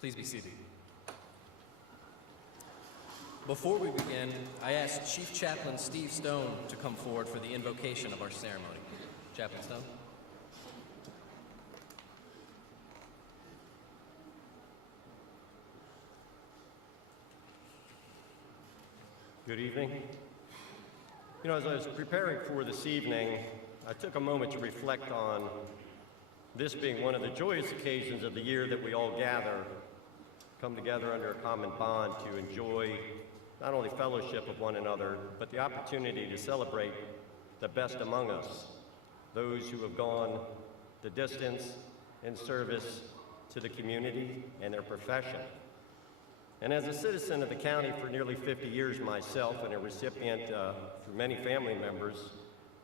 Please be seated. Before we begin, I ask Chief Chaplain Steve Stone to come forward for the invocation of our ceremony. Chaplain Stone. Good evening. As I was preparing for this evening, I took a moment to reflect on this being one of the joyous occasions of the year that we all gather, come together under a common bond to enjoy not only fellowship of one another, but the opportunity to celebrate the best among us, those who have gone the distance in service to the community and their profession. And as a citizen of the county for nearly 50 years myself and a recipient through many family members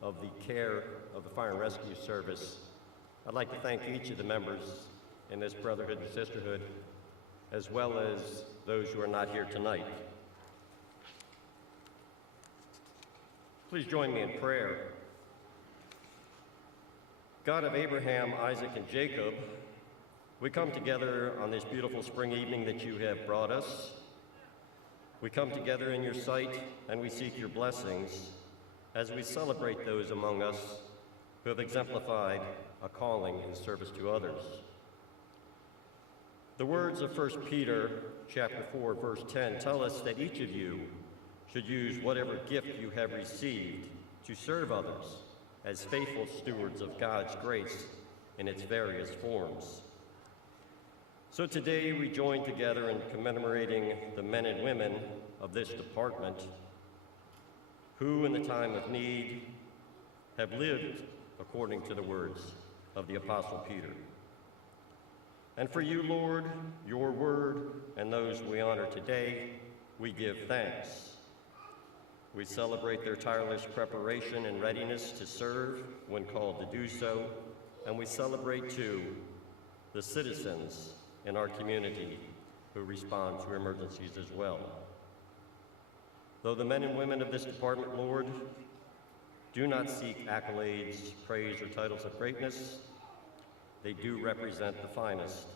of the care of the Fire and Rescue Service, I'd like to thank each of the members in this brotherhood and sisterhood, as well as those who are not here tonight. Please join me in prayer. God of Abraham, Isaac, and Jacob, we come together on this beautiful spring evening that you have brought us. We come together in your sight and we seek your blessings as we celebrate those among us who have exemplified a calling in service to others. The words of 1 Peter chapter 4, verse 10 tell us that each of you should use whatever gift you have received to serve others as faithful stewards of God's grace in its various forms. So today we join together in commemorating the men and women of this department who in the time of need have lived according to the words of the Apostle Peter. And for you, Lord, your word, and those we honor today, we give thanks. We celebrate their tireless preparation and readiness to serve when called to do so, and we celebrate, too, the citizens in our community who respond to emergencies as well. Though the men and women of this department, Lord, do not seek accolades, praise, or titles of greatness, they do represent the finest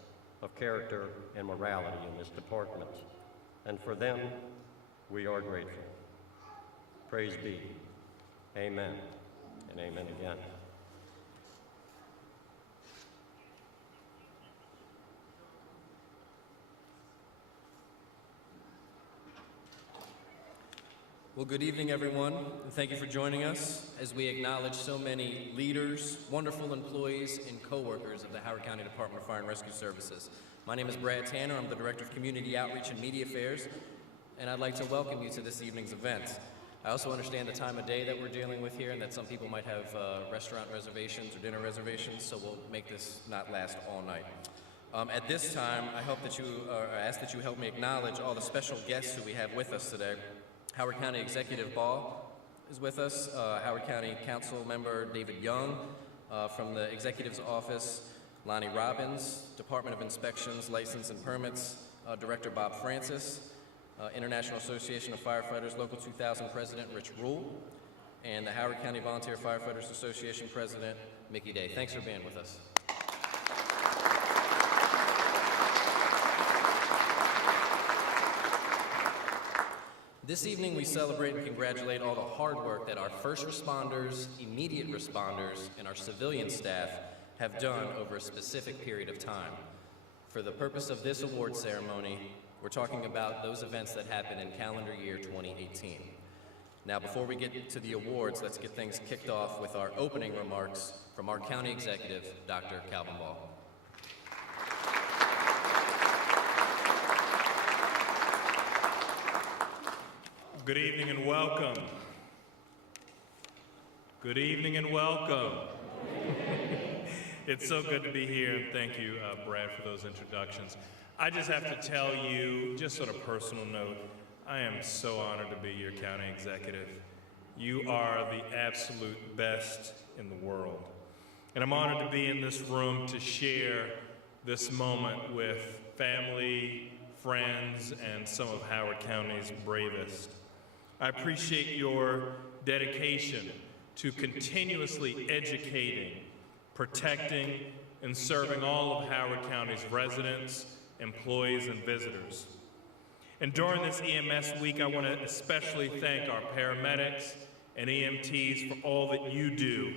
of character and morality in this department. And for them, we are grateful. Praise be. Amen and amen again. Well, good evening, everyone, and thank you for joining us as we acknowledge so many leaders, wonderful employees, and co-workers of the Howard County Department of Fire and Rescue Services. My name is Brad Tanner. I'm the Director of Community Outreach and Media Affairs, and I'd like to welcome you to this evening's event. I also understand the time of day that we're dealing with here and that some people might have restaurant reservations or dinner reservations, so we'll make this not last all night. At this time, I ask that you help me acknowledge all the special guests who we have with us today. Howard County Executive Ball is with us, Howard County Council Member David Young, from the Executive's Office, Lonnie Robbins, Department of Inspections, License and Permits, Director Bob Francis, International Association of Firefighters Local 2000 President Rich Rule, and the Howard County Volunteer Firefighters Association President Mickey Day. Thanks for being with us. This evening, we celebrate and congratulate all the hard work that our first responders, immediate responders, and our civilian staff have done over a specific period of time. For the purpose of this award ceremony, we're talking about those events that happened in calendar year 2018. Now, before we get to the awards, let's get things kicked off with our opening remarks from our County Executive, Dr. Calvin Ball. Good evening and welcome. Good evening and welcome. It's so good to be here, and thank you, Brad, for those introductions. I just have to tell you, just on a personal note, I am so honored to be your county executive. You are the absolute best in the world. And I'm honored to be in this room to share this moment with family, friends, and some of Howard County's bravest. I appreciate your dedication to continuously educating, protecting, and serving all of Howard County's residents employees, and visitors. And during this EMS week, I want to especially thank our paramedics and EMTs for all that you do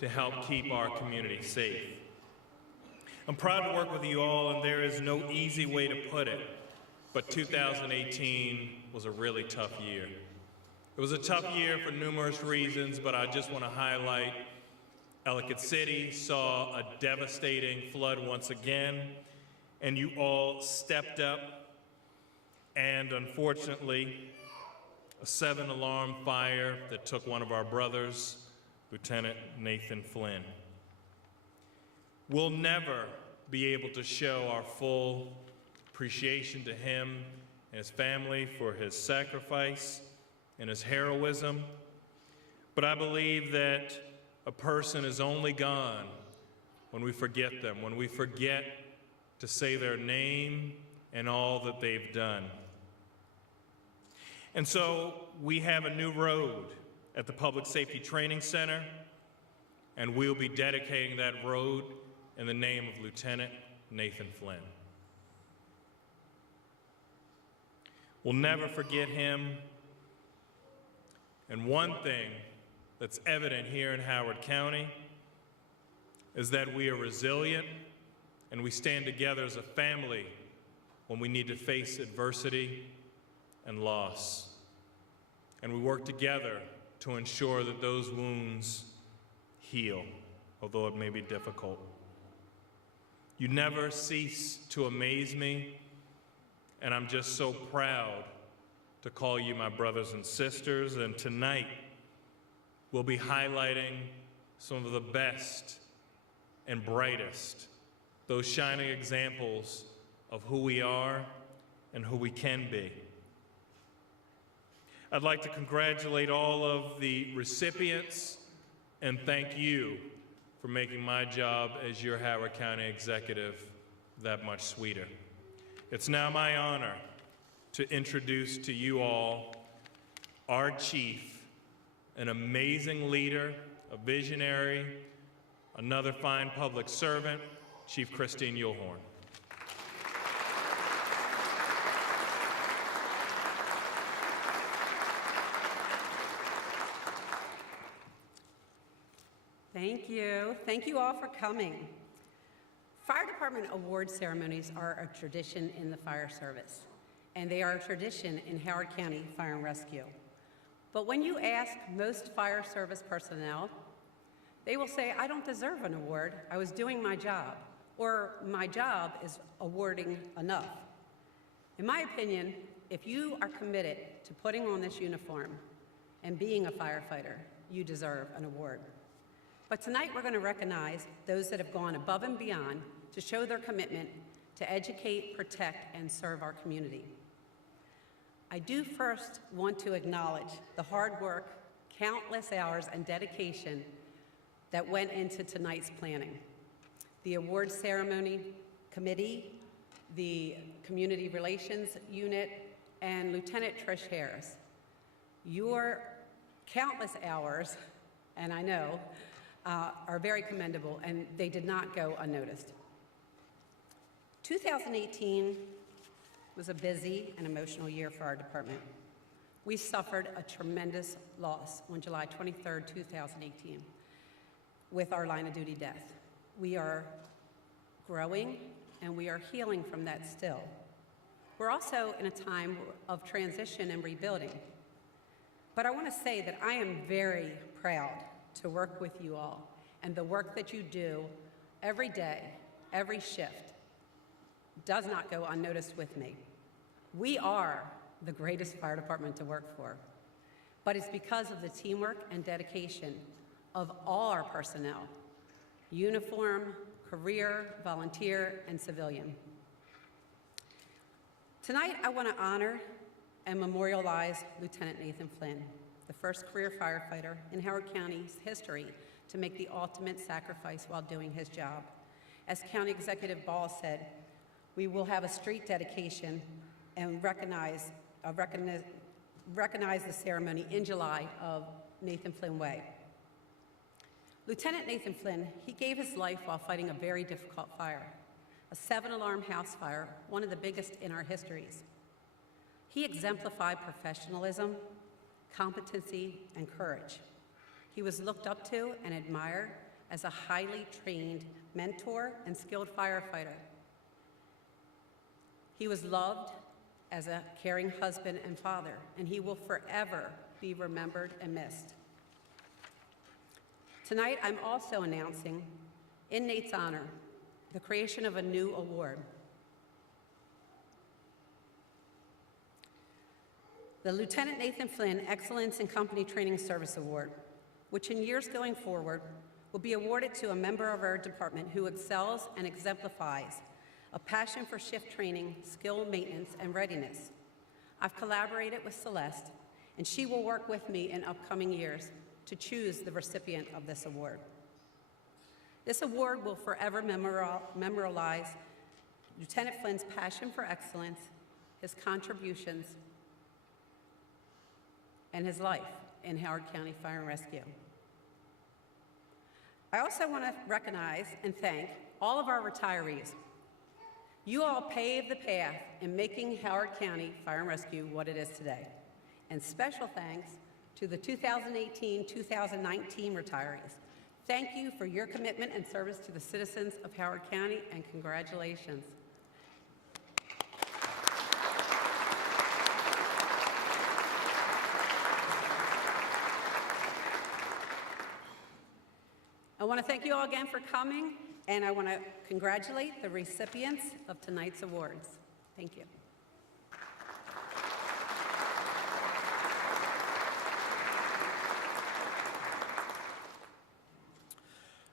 to help keep our community safe. I'm proud to work with you all, and there is no easy way to put it, but 2018 was a really tough year. It was a tough year for numerous reasons, but I just want to highlight Ellicott City saw a devastating flood once again, and you all stepped up, and unfortunately, a 7-alarm fire that took one of our brothers, Lieutenant Nathan Flynn. We'll never be able to show our full appreciation to him and his family for his sacrifice and his heroism, but I believe that a person is only gone when we forget them, when we forget to say their name and all that they've done. And so we have a new road at the Public Safety Training Center, and we'll be dedicating that road in the name of Lieutenant Nathan Flynn. We'll never forget him. And one thing that's evident here in Howard County is that we are resilient and we stand together as a family when we need to face adversity and loss. And we work together to ensure that those wounds heal, although it may be difficult. You never cease to amaze me, and I'm just so proud to call you my brothers and sisters. And tonight, we'll be highlighting some of the best and brightest, those shining examples of who we are and who we can be. I'd like to congratulate all of the recipients and thank you for making my job as your Howard County executive that much sweeter. It's now my honor to introduce to you all our chief, an amazing leader, a visionary, another fine public servant, Chief Christine Yulhorn. Thank you. Thank you all for coming. Fire department award ceremonies are a tradition in the fire service, and they are a tradition in Howard County Fire and Rescue. But when you ask most fire service personnel, they will say, I don't deserve an award, I was doing my job, or my job is awarding enough. In my opinion, if you are committed to putting on this uniform and being a firefighter, you deserve an award. But tonight we're going to recognize those that have gone above and beyond to show their commitment to educate, protect, and serve our community. I do first want to acknowledge the hard work, countless hours, and dedication that went into tonight's planning. The award ceremony committee, the community relations unit, and Lieutenant Trish Harris. Your countless hours, and I know, are very commendable, and they did not go unnoticed. 2018 was a busy and emotional year for our department. We suffered a tremendous loss on July 23rd, 2018, with our line of duty death. We are growing and we are healing from that still. We're also in a time of transition and rebuilding. But I want to say that I am very proud to work with you all, and the work that you do every day, every shift, does not go unnoticed with me. We are the greatest fire department to work for, but it's because of the teamwork and dedication of all our personnel, uniform, career, volunteer, and civilian. Tonight, I want to honor and memorialize Lieutenant Nathan Flynn, the first career firefighter in Howard County's history to make the ultimate sacrifice while doing his job. As County Executive Ball said, we will have a street dedication and recognize the ceremony in July of Nathan Flynn Way. Lieutenant Nathan Flynn, he gave his life while fighting a very difficult fire, a 7-alarm house fire, one of the biggest in our histories. He exemplified professionalism, competency, and courage. He was looked up to and admired as a highly trained mentor and skilled firefighter. He was loved as a caring husband and father, and he will forever be remembered and missed. Tonight, I'm also announcing, in Nate's honor, the creation of a new award. The Lieutenant Nathan Flynn Excellence in Company Training Service Award, which in years going forward will be awarded to a member of our department who excels and exemplifies a passion for shift training, skill maintenance, and readiness. I've collaborated with Celeste, and she will work with me in upcoming years to choose the recipient of this award. This award will forever memorialize Lieutenant Flynn's passion for excellence, his contributions, and his life in Howard County Fire and Rescue. I also want to recognize and thank all of our retirees. You all paved the path in making Howard County Fire and Rescue what it is today. And special thanks to the 2018-2019 retirees. Thank you for your commitment and service to the citizens of Howard County, and congratulations. I want to thank you all again for coming, and I want to congratulate the recipients of tonight's awards. Thank you.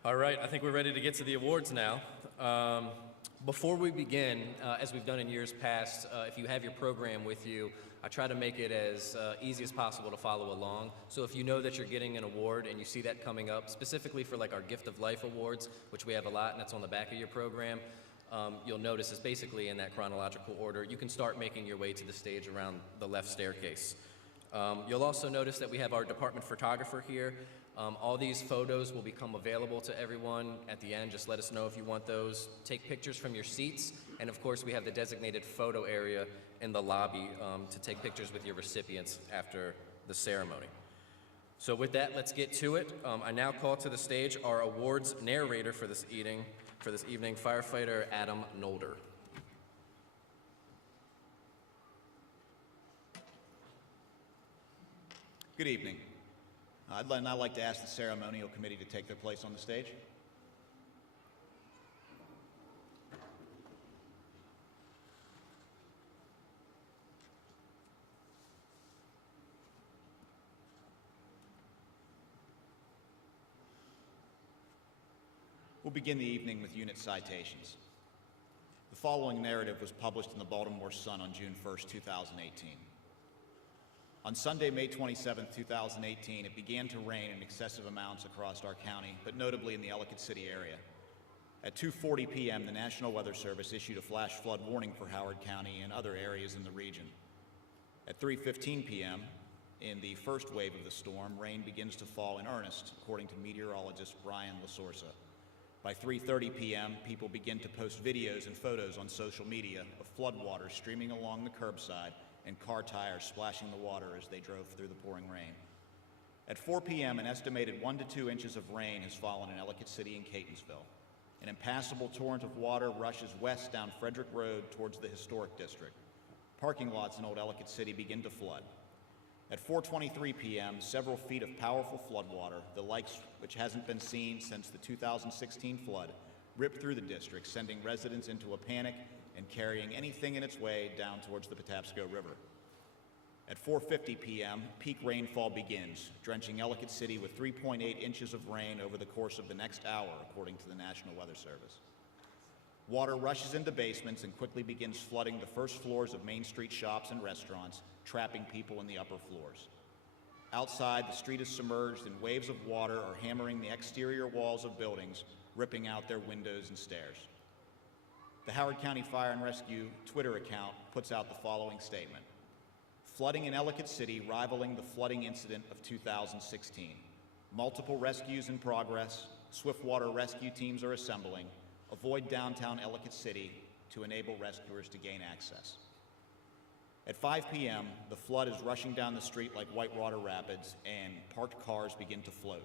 All right, I think we're ready to get to the awards now. Before we begin, as we've done in years past, if you have your program with you, I try to make it as easy as possible to follow along. So if you know that you're getting an award and you see that coming up, specifically for like our Gift of Life awards, which we have a lot and that's on the back of your program, you'll notice it's basically in that chronological order. You can start making your way to the stage around the left staircase. You'll also notice that we have our department photographer here. All these photos will become available to everyone at the end. Just let us know if you want those. Take pictures from your seats. And of course, we have the designated photo area in the lobby to take pictures with your recipients after the ceremony. So with that, let's get to it. I now call to the stage our awards narrator for this evening, firefighter Adam Nolder. Good evening. I'd now like to ask the ceremonial committee to take their place on the stage. We'll begin the evening with unit citations. The following narrative was published in the Baltimore Sun on June 1st, 2018. On Sunday, May 27, 2018, it began to rain in excessive amounts across our county, but notably in the Ellicott City area. At 2:40 p.m., the National Weather Service issued a flash flood warning for Howard County and other areas in the region. At 3:15 p.m., in the first wave of the storm, rain begins to fall in earnest, according to meteorologist Brian LaSorsa. By 3:30 p.m., people begin to post videos and photos on social media of floodwater streaming along the curbside and car tires splashing the water as they drove through the pouring rain. At 4 p.m., an estimated 1 to 2 inches of rain has fallen in Ellicott City and Catonsville. An impassable torrent of water rushes west down Frederick Road towards the historic district. Parking lots in Old Ellicott City begin to flood. At 4:23 p.m., several feet of powerful floodwater, the likes which hasn't been seen since the 2016 flood, ripped through the district, sending residents into a panic and carrying anything in its way down towards the Patapsco River. At 4:50 p.m., peak rainfall begins, drenching Ellicott City with 3.8 inches of rain over the course of the next hour, according to the National Weather Service. Water rushes into basements and quickly begins flooding the first floors of Main Street shops and restaurants, trapping people in the upper floors. Outside, the street is submerged and waves of water are hammering the exterior walls of buildings, ripping out their windows and stairs. The Howard County Fire and Rescue Twitter account puts out the following statement. Flooding in Ellicott City rivaling the flooding incident of 2016. Multiple rescues in progress, swift water rescue teams are assembling, avoid downtown Ellicott City to enable rescuers to gain access. At 5 p.m., the flood is rushing down the street like whitewater rapids, and parked cars begin to float.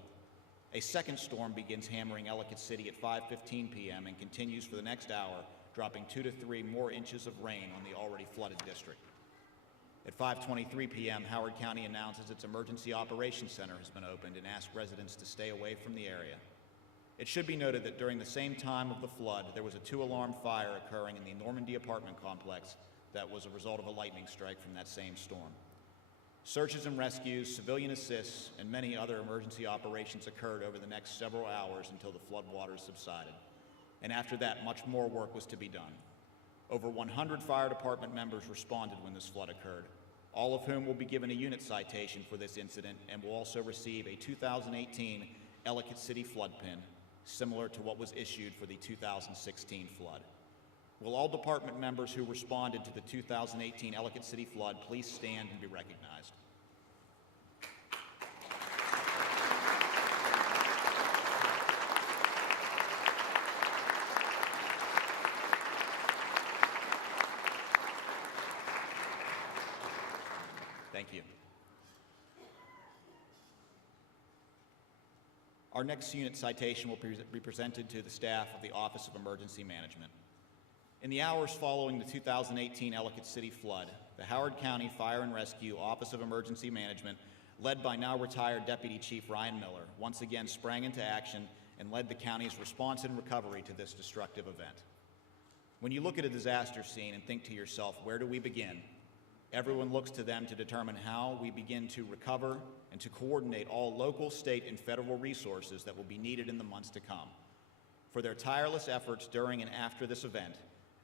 A second storm begins hammering Ellicott City at 5:15 p.m. and continues for the next hour, dropping 2 to 3 more inches of rain on the already flooded district. At 5:23 p.m., Howard County announces its Emergency Operations Center has been opened and asks residents to stay away from the area. It should be noted that during the same time of the flood, there was a 2-alarm fire occurring in the Normandy apartment complex that was a result of a lightning strike from that same storm. Searches and rescues, civilian assists, and many other emergency operations occurred over the next several hours until the floodwaters subsided. And after that, much more work was to be done. Over 100 fire department members responded when this flood occurred, all of whom will be given a unit citation for this incident and will also receive a 2018 Ellicott City flood pin, similar to what was issued for the 2016 flood. Will all department members who responded to the 2018 Ellicott City flood please stand and be recognized? Thank you. Our next unit citation will be presented to the staff of the Office of Emergency Management. In the hours following the 2018 Ellicott City flood, the Howard County Fire and Rescue Office of Emergency Management, led by now retired Deputy Chief Ryan Miller, once again sprang into action and led the county's response and recovery to this destructive event. When you look at a disaster scene and think to yourself, where do we begin? Everyone looks to them to determine how we begin to recover and to coordinate all local, state, and federal resources that will be needed in the months to come. For their tireless efforts during and after this event,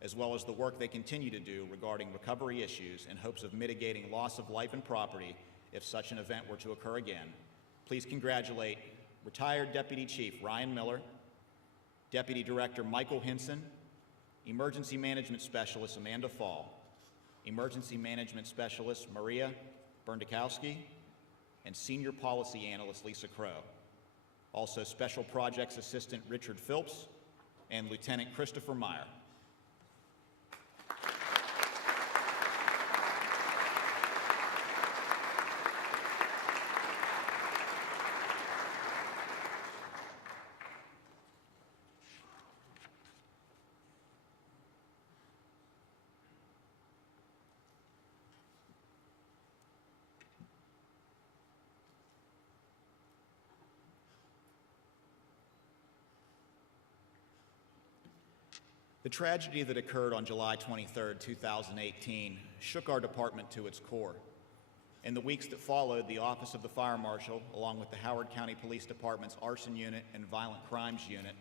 as well as the work they continue to do regarding recovery issues in hopes of mitigating loss of life and property if such an event were to occur again, please congratulate retired Deputy Chief Ryan Miller, Deputy Director Michael Hinson, Emergency Management Specialist Amanda Fall, Emergency Management Specialist Maria Berdykowski, and Senior Policy Analyst Lisa Crow. Also Special Projects Assistant Richard Philps and Lieutenant Christopher Meyer. The tragedy that occurred on July 23, 2018, shook our department to its core. In the weeks that followed, the Office of the Fire Marshal, along with the Howard County Police Department's Arson Unit and Violent Crimes Unit,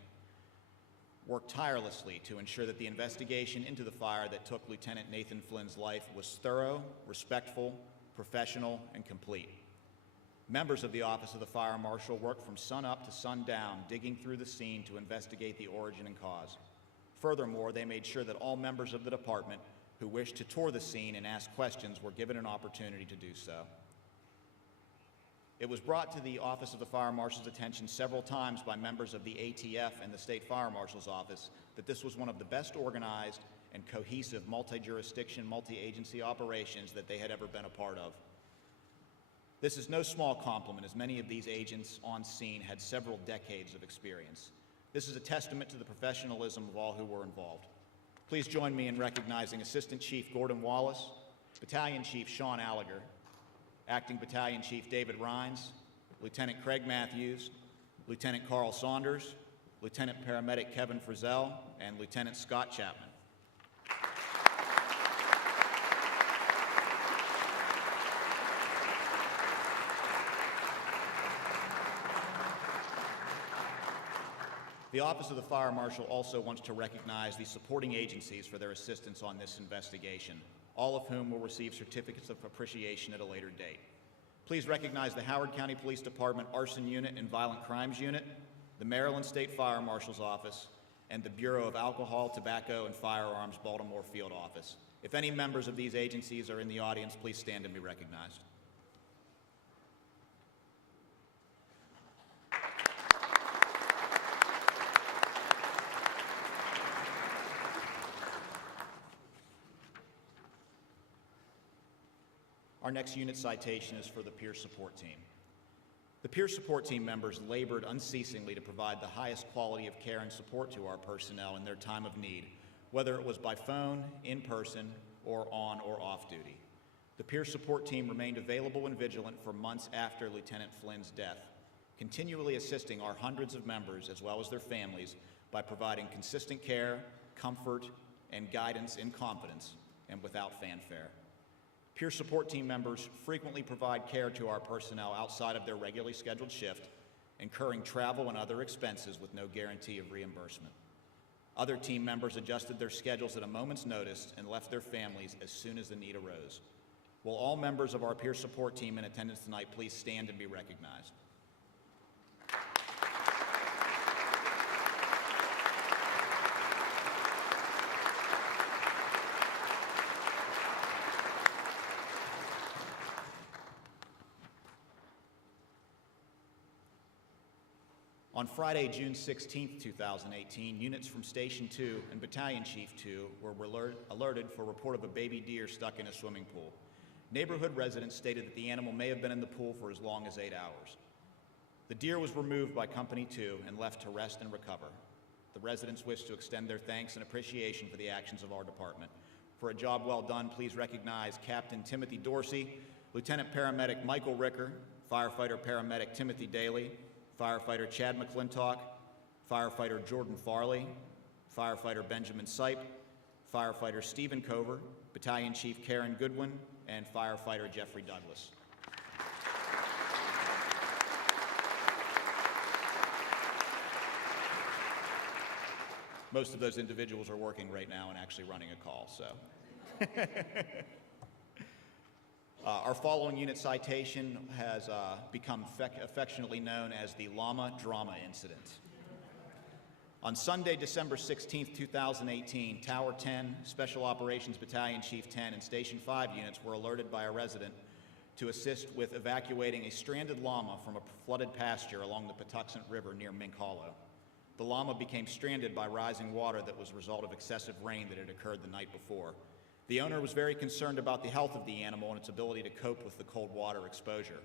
worked tirelessly to ensure that the investigation into the fire that took Lieutenant Nathan Flynn's life was thorough, respectful, professional, and complete. Members of the Office of the Fire Marshal worked from sun up to sundown, digging through the scene to investigate the origin and cause. Furthermore, they made sure that all members of the department who wished to tour the scene and ask questions were given an opportunity to do so. It was brought to the Office of the Fire Marshal's attention several times by members of the ATF and the State Fire Marshal's Office that this was one of the best organized and cohesive multi-jurisdiction, multi-agency operations that they had ever been a part of. This is no small compliment, as many of these agents on scene had several decades of experience. This is a testament to the professionalism of all who were involved. Please join me in recognizing Assistant Chief Gordon Wallace, Battalion Chief Sean Allagher, Acting Battalion Chief David Rhines, Lieutenant Craig Matthews, Lieutenant Carl Saunders, Lieutenant Paramedic Kevin Frizzell, and Lieutenant Scott Chapman. The Office of the Fire Marshal also wants to recognize the supporting agencies for their assistance on this investigation, all of whom will receive certificates of appreciation at a later date. Please recognize the Howard County Police Department Arson Unit and Violent Crimes Unit, the Maryland State Fire Marshal's Office, and the Bureau of Alcohol, Tobacco, and Firearms Baltimore Field Office. If any members of these agencies are in the audience, please stand and be recognized. Our next unit citation is for the peer support team. The peer support team members labored unceasingly to provide the highest quality of care and support to our personnel in their time of need, whether it was by phone, in person, or on or off duty. The peer support team remained available and vigilant for months after Lieutenant Flynn's death, continually assisting our hundreds of members as well as their families by providing consistent care, comfort, and guidance in confidence and without fanfare. Peer support team members frequently provide care to our personnel outside of their regularly scheduled shift, incurring travel and other expenses with no guarantee of reimbursement. Other team members adjusted their schedules at a moment's notice and left their families as soon as the need arose. Will all members of our peer support team in attendance tonight please stand and be recognized? On Friday, June 16, 2018, units from Station 2 and Battalion Chief 2 were alerted for a report of a baby deer stuck in a swimming pool. Neighborhood residents stated that the animal may have been in the pool for as long as 8 hours. The deer was removed by Company 2 and left to rest and recover. The residents wish to extend their thanks and appreciation for the actions of our department. For a job well done, please recognize Captain Timothy Dorsey, Lieutenant Paramedic Michael Ricker, Firefighter Paramedic Timothy Daly, Firefighter Chad McClintock, Firefighter Jordan Farley, Firefighter Benjamin Sipe, Firefighter Stephen Cover, Battalion Chief Karen Goodwin, and Firefighter Jeffrey Douglas. Most of those individuals are working right now and actually running a call, so. Our following unit citation has become affectionately known as the Llama Drama Incident. On Sunday, December 16, 2018, Tower 10, Special Operations Battalion Chief 10, and Station 5 units were alerted by a resident to assist with evacuating a stranded llama from a flooded pasture along the Patuxent River near Mink Hollow. The llama became stranded by rising water that was a result of excessive rain that had occurred the night before. The owner was very concerned about the health of the animal and its ability to cope with the cold water exposure.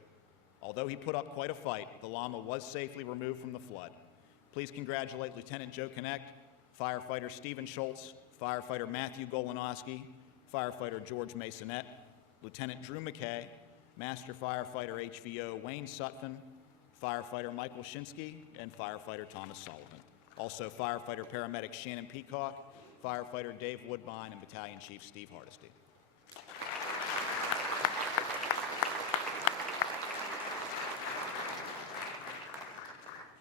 Although he put up quite a fight, the llama was safely removed from the flood. Please congratulate Lieutenant Joe Connect, Firefighter Stephen Schultz, Firefighter Matthew Golanowski, Firefighter George Masonette, Lieutenant Drew McKay, Master Firefighter HVO Wayne Sutphin, Firefighter Michael Shinsky, and Firefighter Thomas Sullivan. Also, Firefighter Paramedic Shannon Peacock, Firefighter Dave Woodbine, and Battalion Chief Steve Hardesty.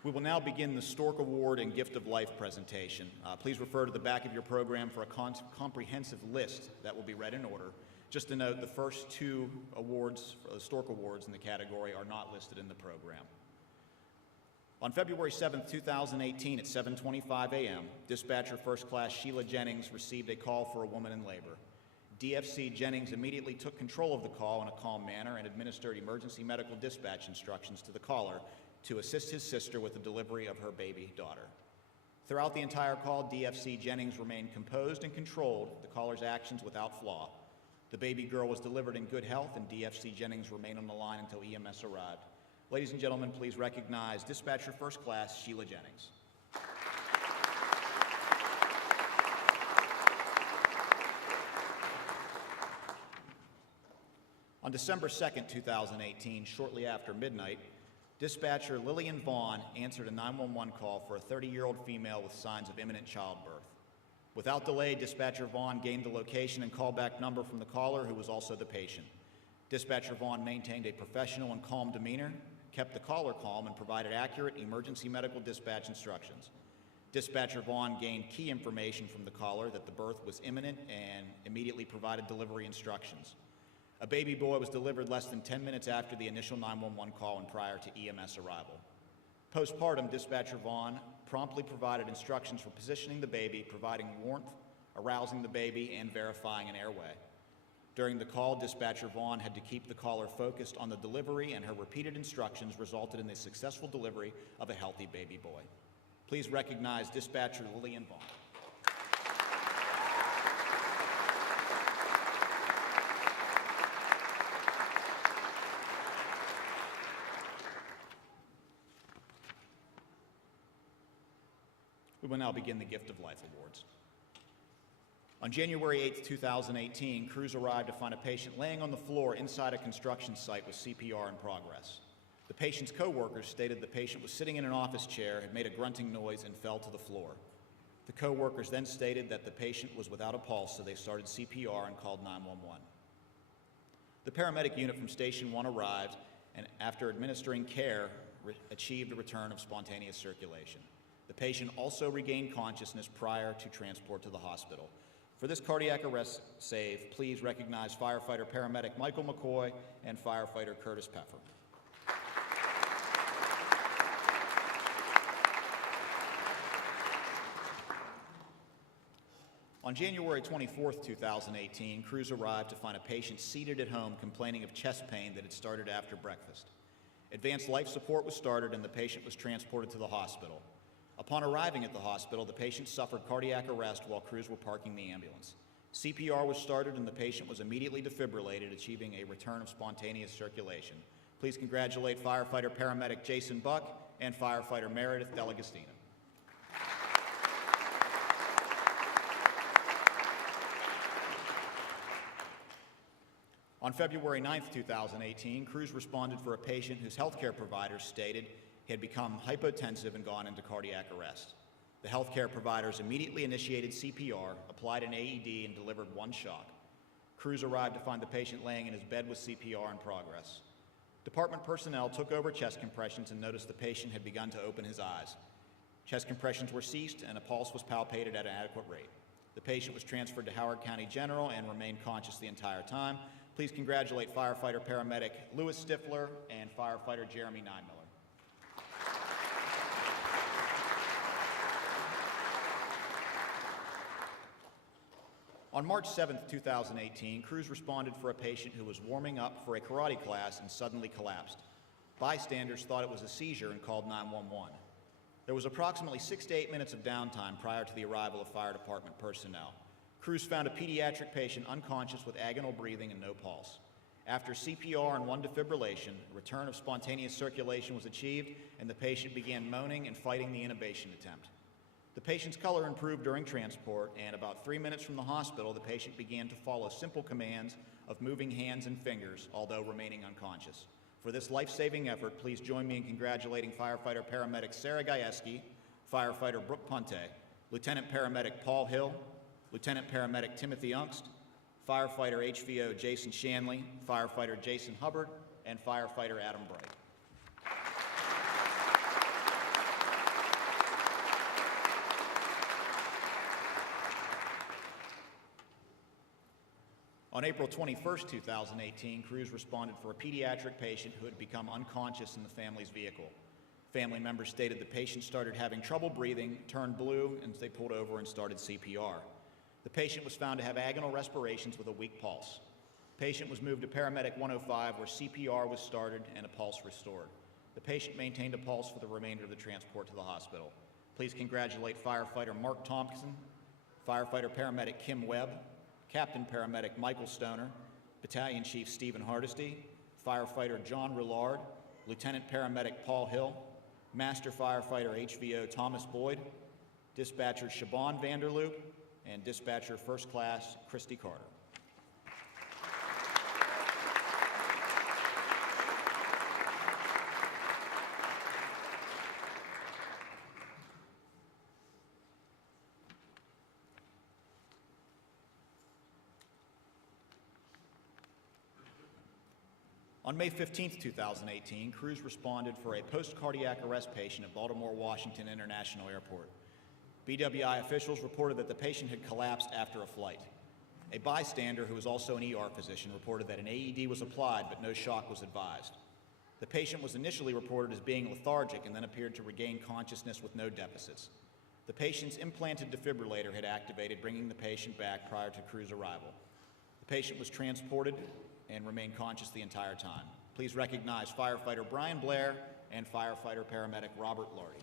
We will now begin the Stork Award and Gift of Life presentation. Please refer to the back of your program for a comprehensive list that will be read in order. Just to note, the first two awards, the Stork Awards in the category, are not listed in the program. On February 7, 2018 at 7:25 a.m., dispatcher First Class Sheila Jennings received a call for a woman in labor. DFC Jennings immediately took control of the call in a calm manner and administered emergency medical dispatch instructions to the caller to assist his sister with the delivery of her baby daughter. Throughout the entire call, DFC Jennings remained composed and controlled the caller's actions without flaw. The baby girl was delivered in good health, and DFC Jennings remained on the line until EMS arrived. Ladies and gentlemen, please recognize Dispatcher First Class Sheila Jennings. On December 2nd, 2018, shortly after midnight, dispatcher Lillian Vaughn answered a 911 call for a 30-year-old female with signs of imminent childbirth. Without delay, dispatcher Vaughn gained the location and callback number from the caller, who was also the patient. Dispatcher Vaughn maintained a professional and calm demeanor, kept the caller calm, and provided accurate emergency medical dispatch instructions. Dispatcher Vaughn gained key information from the caller that the birth was imminent and immediately provided delivery instructions. A baby boy was delivered less than 10 minutes after the initial 911 call and prior to EMS arrival. Postpartum, dispatcher Vaughn promptly provided instructions for positioning the baby, providing warmth, arousing the baby, and verifying an airway. During the call, dispatcher Vaughn had to keep the caller focused on the delivery, and her repeated instructions resulted in the successful delivery of a healthy baby boy. Please recognize dispatcher Lillian Vaughn. We will now begin the Gift of Life Awards. On January 8, 2018, crews arrived to find a patient laying on the floor inside a construction site with CPR in progress. The patient's co-workers stated the patient was sitting in an office chair, had made a grunting noise, and fell to the floor. The co-workers then stated that the patient was without a pulse, so they started CPR and called 911. The paramedic unit from Station 1 arrived and, after administering care, achieved a return of spontaneous circulation. The patient also regained consciousness prior to transport to the hospital. For this cardiac arrest save, please recognize firefighter paramedic Michael McCoy and firefighter Curtis Peffer. On January 24, 2018, crews arrived to find a patient seated at home complaining of chest pain that had started after breakfast. Advanced life support was started and the patient was transported to the hospital. Upon arriving at the hospital, the patient suffered cardiac arrest while crews were parking the ambulance. CPR was started and the patient was immediately defibrillated, achieving a return of spontaneous circulation. Please congratulate firefighter paramedic Jason Buck and firefighter Meredith Delagostina. On February 9, 2018, crews responded for a patient whose healthcare providers stated he had become hypotensive and gone into cardiac arrest. The healthcare providers immediately initiated CPR, applied an AED, and delivered one shock. Crews arrived to find the patient laying in his bed with CPR in progress. Department personnel took over chest compressions and noticed the patient had begun to open his eyes. Chest compressions were ceased and a pulse was palpated at an adequate rate. The patient was transferred to Howard County General and remained conscious the entire time. Please congratulate firefighter paramedic Louis Stifler and firefighter Jeremy Ninemiller. On March 7, 2018, crews responded for a patient who was warming up for a karate class and suddenly collapsed. Bystanders thought it was a seizure and called 911. There was approximately 6 to 8 minutes of downtime prior to the arrival of fire department personnel. Crews found a pediatric patient unconscious with agonal breathing and no pulse. After CPR and one defibrillation, a return of spontaneous circulation was achieved and the patient began moaning and fighting the intubation attempt. The patient's color improved during transport, and about 3 minutes from the hospital, the patient began to follow simple commands of moving hands and fingers, although remaining unconscious. For this life-saving effort, please join me in congratulating firefighter paramedic Sarah Gajewski, firefighter Brooke Punte, Lieutenant paramedic Paul Hill, Lieutenant paramedic Timothy Ungst, firefighter HVO Jason Shanley, firefighter Jason Hubbard, and firefighter Adam Bright. On April 21, 2018, crews responded for a pediatric patient who had become unconscious in the family's vehicle. Family members stated the patient started having trouble breathing, turned blue, and they pulled over and started CPR. The patient was found to have agonal respirations with a weak pulse. The patient was moved to paramedic 105 where CPR was started and a pulse restored. The patient maintained a pulse for the remainder of the transport to the hospital. Please congratulate firefighter Mark Thompson, firefighter paramedic Kim Webb, Captain paramedic Michael Stoner, Battalion Chief Stephen Hardesty, firefighter John Roulard, Lieutenant paramedic Paul Hill, Master firefighter HVO Thomas Boyd, dispatcher Siobhan Vanderloop, and dispatcher First Class Christy Carter. On May 15, 2018, crews responded for a post-cardiac arrest patient at Baltimore Washington International Airport. BWI officials reported that the patient had collapsed after a flight. A bystander, who was also an ER physician, reported that an AED was applied but no shock was advised. The patient was initially reported as being lethargic and then appeared to regain consciousness with no deficits. The patient's implanted defibrillator had activated, bringing the patient back prior to crew's arrival. The patient was transported and remained conscious the entire time. Please recognize firefighter Brian Blair and firefighter paramedic Robert Lardy.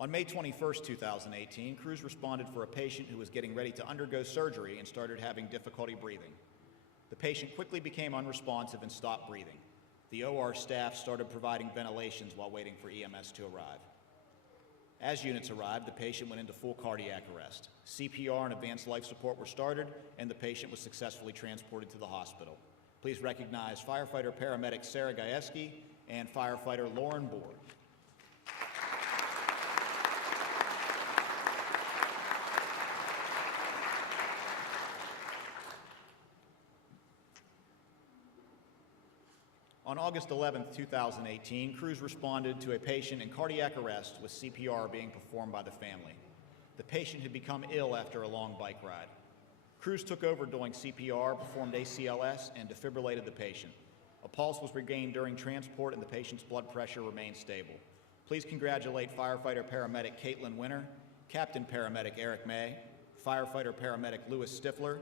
On May 21, 2018, crews responded for a patient who was getting ready to undergo surgery and started having difficulty breathing. The patient quickly became unresponsive and stopped breathing. The OR staff started providing ventilations while waiting for EMS to arrive. As units arrived, the patient went into full cardiac arrest. CPR and advanced life support were started, and the patient was successfully transported to the hospital. Please recognize firefighter paramedic Sarah Gajewski and firefighter Lauren Board. On August 11, 2018, crews responded to a patient in cardiac arrest with CPR being performed by the family. The patient had become ill after a long bike ride. Crews took over doing CPR, performed ACLS, and defibrillated the patient. A pulse was regained during transport and the patient's blood pressure remained stable. Please congratulate firefighter paramedic Caitlin Winter, Captain paramedic Eric May, firefighter paramedic Louis Stifler,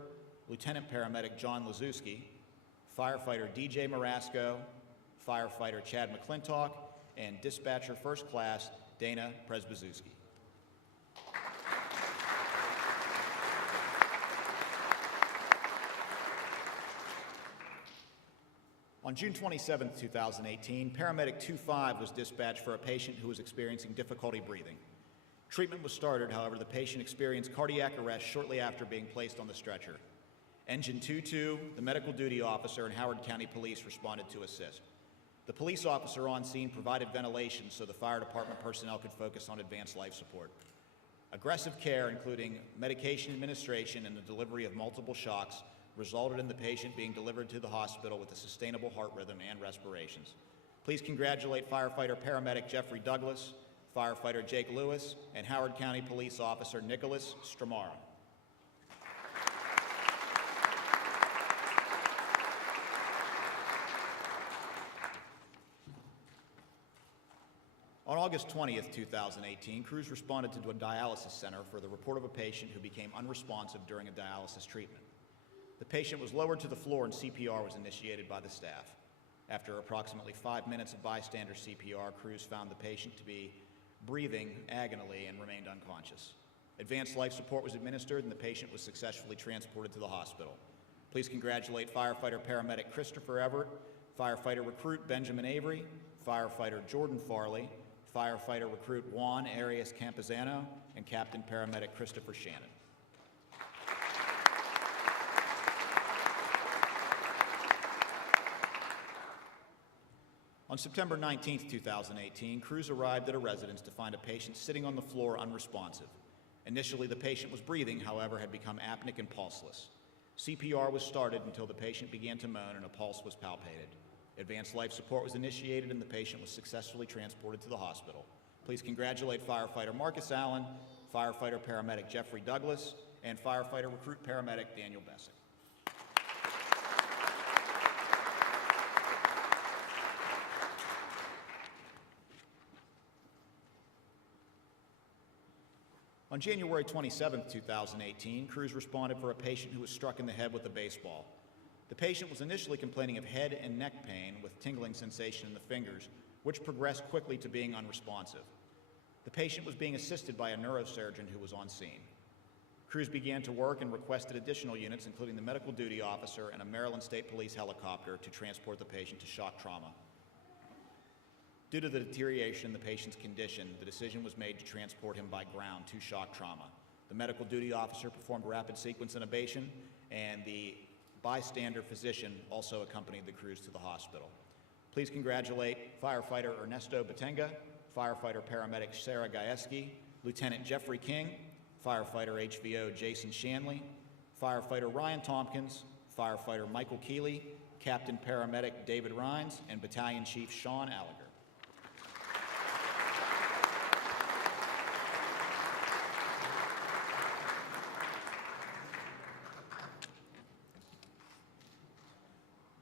Lieutenant paramedic John Lazuski, firefighter DJ Marasco, firefighter Chad McClintock, and dispatcher first class Dana Presbyzewski. On June 27, 2018, paramedic 25 was dispatched for a patient who was experiencing difficulty breathing. Treatment was started, however, the patient experienced cardiac arrest shortly after being placed on the stretcher. Engine 22, the medical duty officer, and Howard County Police responded to assist. The police officer on scene provided ventilation so the fire department personnel could focus on advanced life support. Aggressive care, including medication administration and the delivery of multiple shocks, resulted in the patient being delivered to the hospital with a sustainable heart rhythm and respirations. Please congratulate firefighter paramedic Jeffrey Douglas, firefighter Jake Lewis, and Howard County Police Officer Nicholas Stramara. On August 20th, 2018, crews responded to a dialysis center for the report of a patient who became unresponsive during a dialysis treatment. The patient was lowered to the floor and CPR was initiated by the staff. After approximately 5 minutes of bystander CPR, crews found the patient to be breathing agonally and remained unconscious. Advanced life support was administered and the patient was successfully transported to the hospital. Please congratulate firefighter paramedic Christopher Everett, firefighter recruit Benjamin Avery, firefighter Jordan Farley, firefighter recruit Juan Arias Campuzano, and Captain paramedic Christopher Shannon. On September 19, 2018, crews arrived at a residence to find a patient sitting on the floor unresponsive. Initially, the patient was breathing, however, had become apneic and pulseless. CPR was started until the patient began to moan and a pulse was palpated. Advanced life support was initiated and the patient was successfully transported to the hospital. Please congratulate firefighter Marcus Allen, firefighter paramedic Jeffrey Douglas, and firefighter recruit paramedic Daniel Bessick. On January 27, 2018, crews responded for a patient who was struck in the head with a baseball. The patient was initially complaining of head and neck pain with tingling sensation in the fingers, which progressed quickly to being unresponsive. The patient was being assisted by a neurosurgeon who was on scene. Crews began to work and requested additional units, including the medical duty officer and a Maryland State Police helicopter to transport the patient to shock trauma. Due to the deterioration in the patient's condition, the decision was made to transport him by ground to shock trauma. The medical duty officer performed rapid sequence intubation, and the bystander physician also accompanied the crews to the hospital. Please congratulate firefighter Ernesto Batenga, firefighter paramedic Sarah Gajewski, Lieutenant Jeffrey King, firefighter HVO Jason Shanley, firefighter Ryan Tompkins, firefighter Michael Keeley, Captain paramedic David Rhines, and Battalion Chief Sean Allender.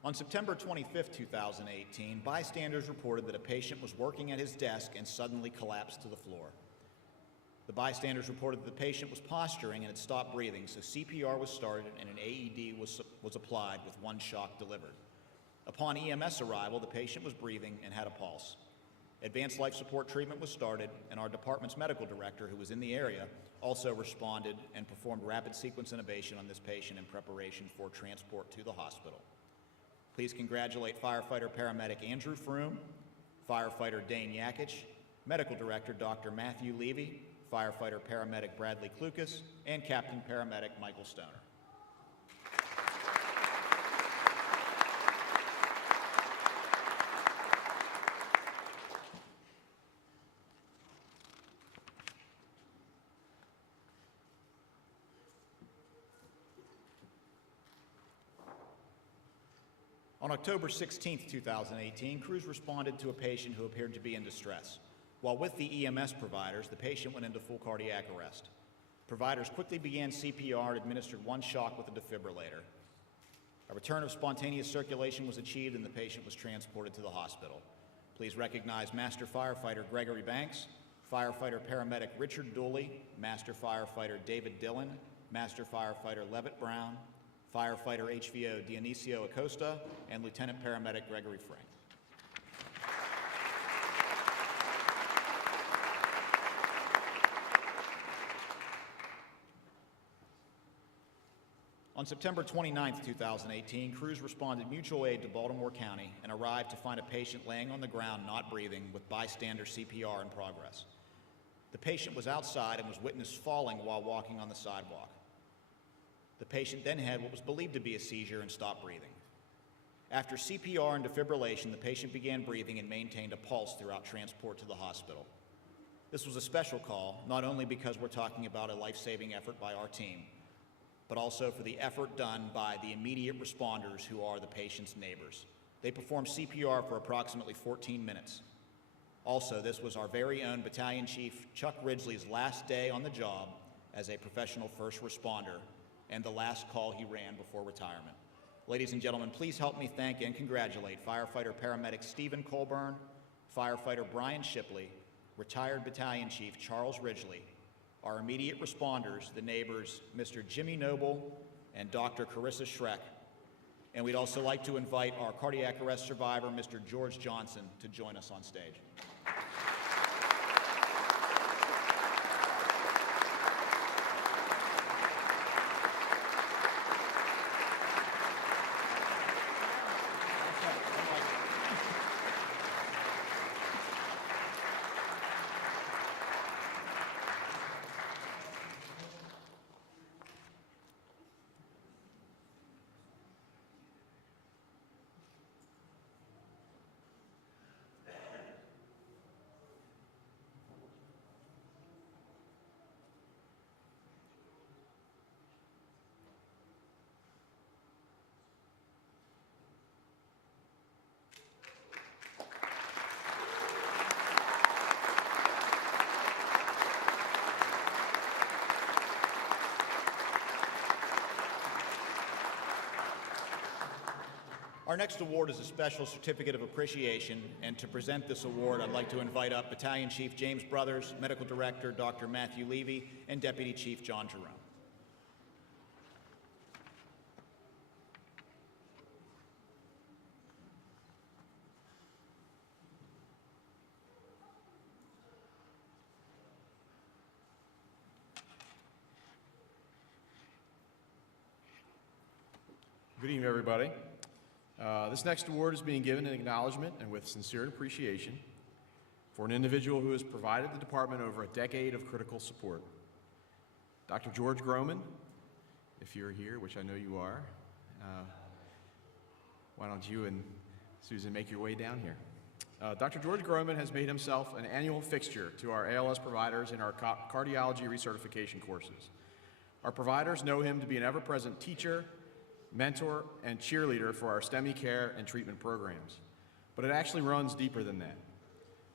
On September 25, 2018, bystanders reported that a patient was working at his desk and suddenly collapsed to the floor. The bystanders reported that the patient was posturing and had stopped breathing, so CPR was started and an AED was applied with one shock delivered. Upon EMS arrival, the patient was breathing and had a pulse. Advanced life support treatment was started, and our department's medical director, who was in the area, also responded and performed rapid sequence intubation on this patient in preparation for transport to the hospital. Please congratulate firefighter paramedic Andrew Froome, firefighter Dane Yakich, medical director Dr. Matthew Levy, firefighter paramedic Bradley Klukas, and captain paramedic Michael Stoner. On October 16, 2018, crews responded to a patient who appeared to be in distress. While with the EMS providers, the patient went into full cardiac arrest. Providers quickly began CPR and administered one shock with a defibrillator. A return of spontaneous circulation was achieved and the patient was transported to the hospital. Please recognize Master Firefighter Gregory Banks, Firefighter Paramedic Richard Dooley, Master Firefighter David Dillon, Master Firefighter Levitt Brown, Firefighter HVO Dionisio Acosta, and Lieutenant Paramedic Gregory Frank. On September 29, 2018, crews responded mutual aid to Baltimore County and arrived to find a patient laying on the ground not breathing with bystander CPR in progress. The patient was outside and was witnessed falling while walking on the sidewalk. The patient then had what was believed to be a seizure and stopped breathing. After CPR and defibrillation, the patient began breathing and maintained a pulse throughout transport to the hospital. This was a special call, not only because we're talking about a life-saving effort by our team, but also for the effort done by the immediate responders who are the patient's neighbors. They performed CPR for approximately 14 minutes. Also, this was our very own Battalion Chief Chuck Ridgely's last day on the job as a professional first responder, and the last call he ran before retirement. Ladies and gentlemen, please help me thank and congratulate firefighter paramedic Stephen Colburn, firefighter Brian Shipley, retired Battalion Chief Charles Ridgely, our immediate responders, the neighbors, Mr. Jimmy Noble and Dr. Carissa Schreck. And we'd also like to invite our cardiac arrest survivor, Mr. George Johnson, to join us on stage. Our next award is a special certificate of appreciation, and to present this award, I'd like to invite up Battalion Chief James Brothers, Medical Director Dr. Matthew Levy, and Deputy Chief John Jerome. Good evening, everybody. This next award is being given in acknowledgement and with sincere appreciation for an individual who has provided the department over a decade of critical support. Dr. George Groman, if you're here, which I know you are, why don't you and Susan make your way down here? Dr. George Groman has made himself an annual fixture to our ALS providers in our cardiology recertification courses. Our providers know him to be an ever-present teacher, mentor, and cheerleader for our STEMI care and treatment programs. But it actually runs deeper than that.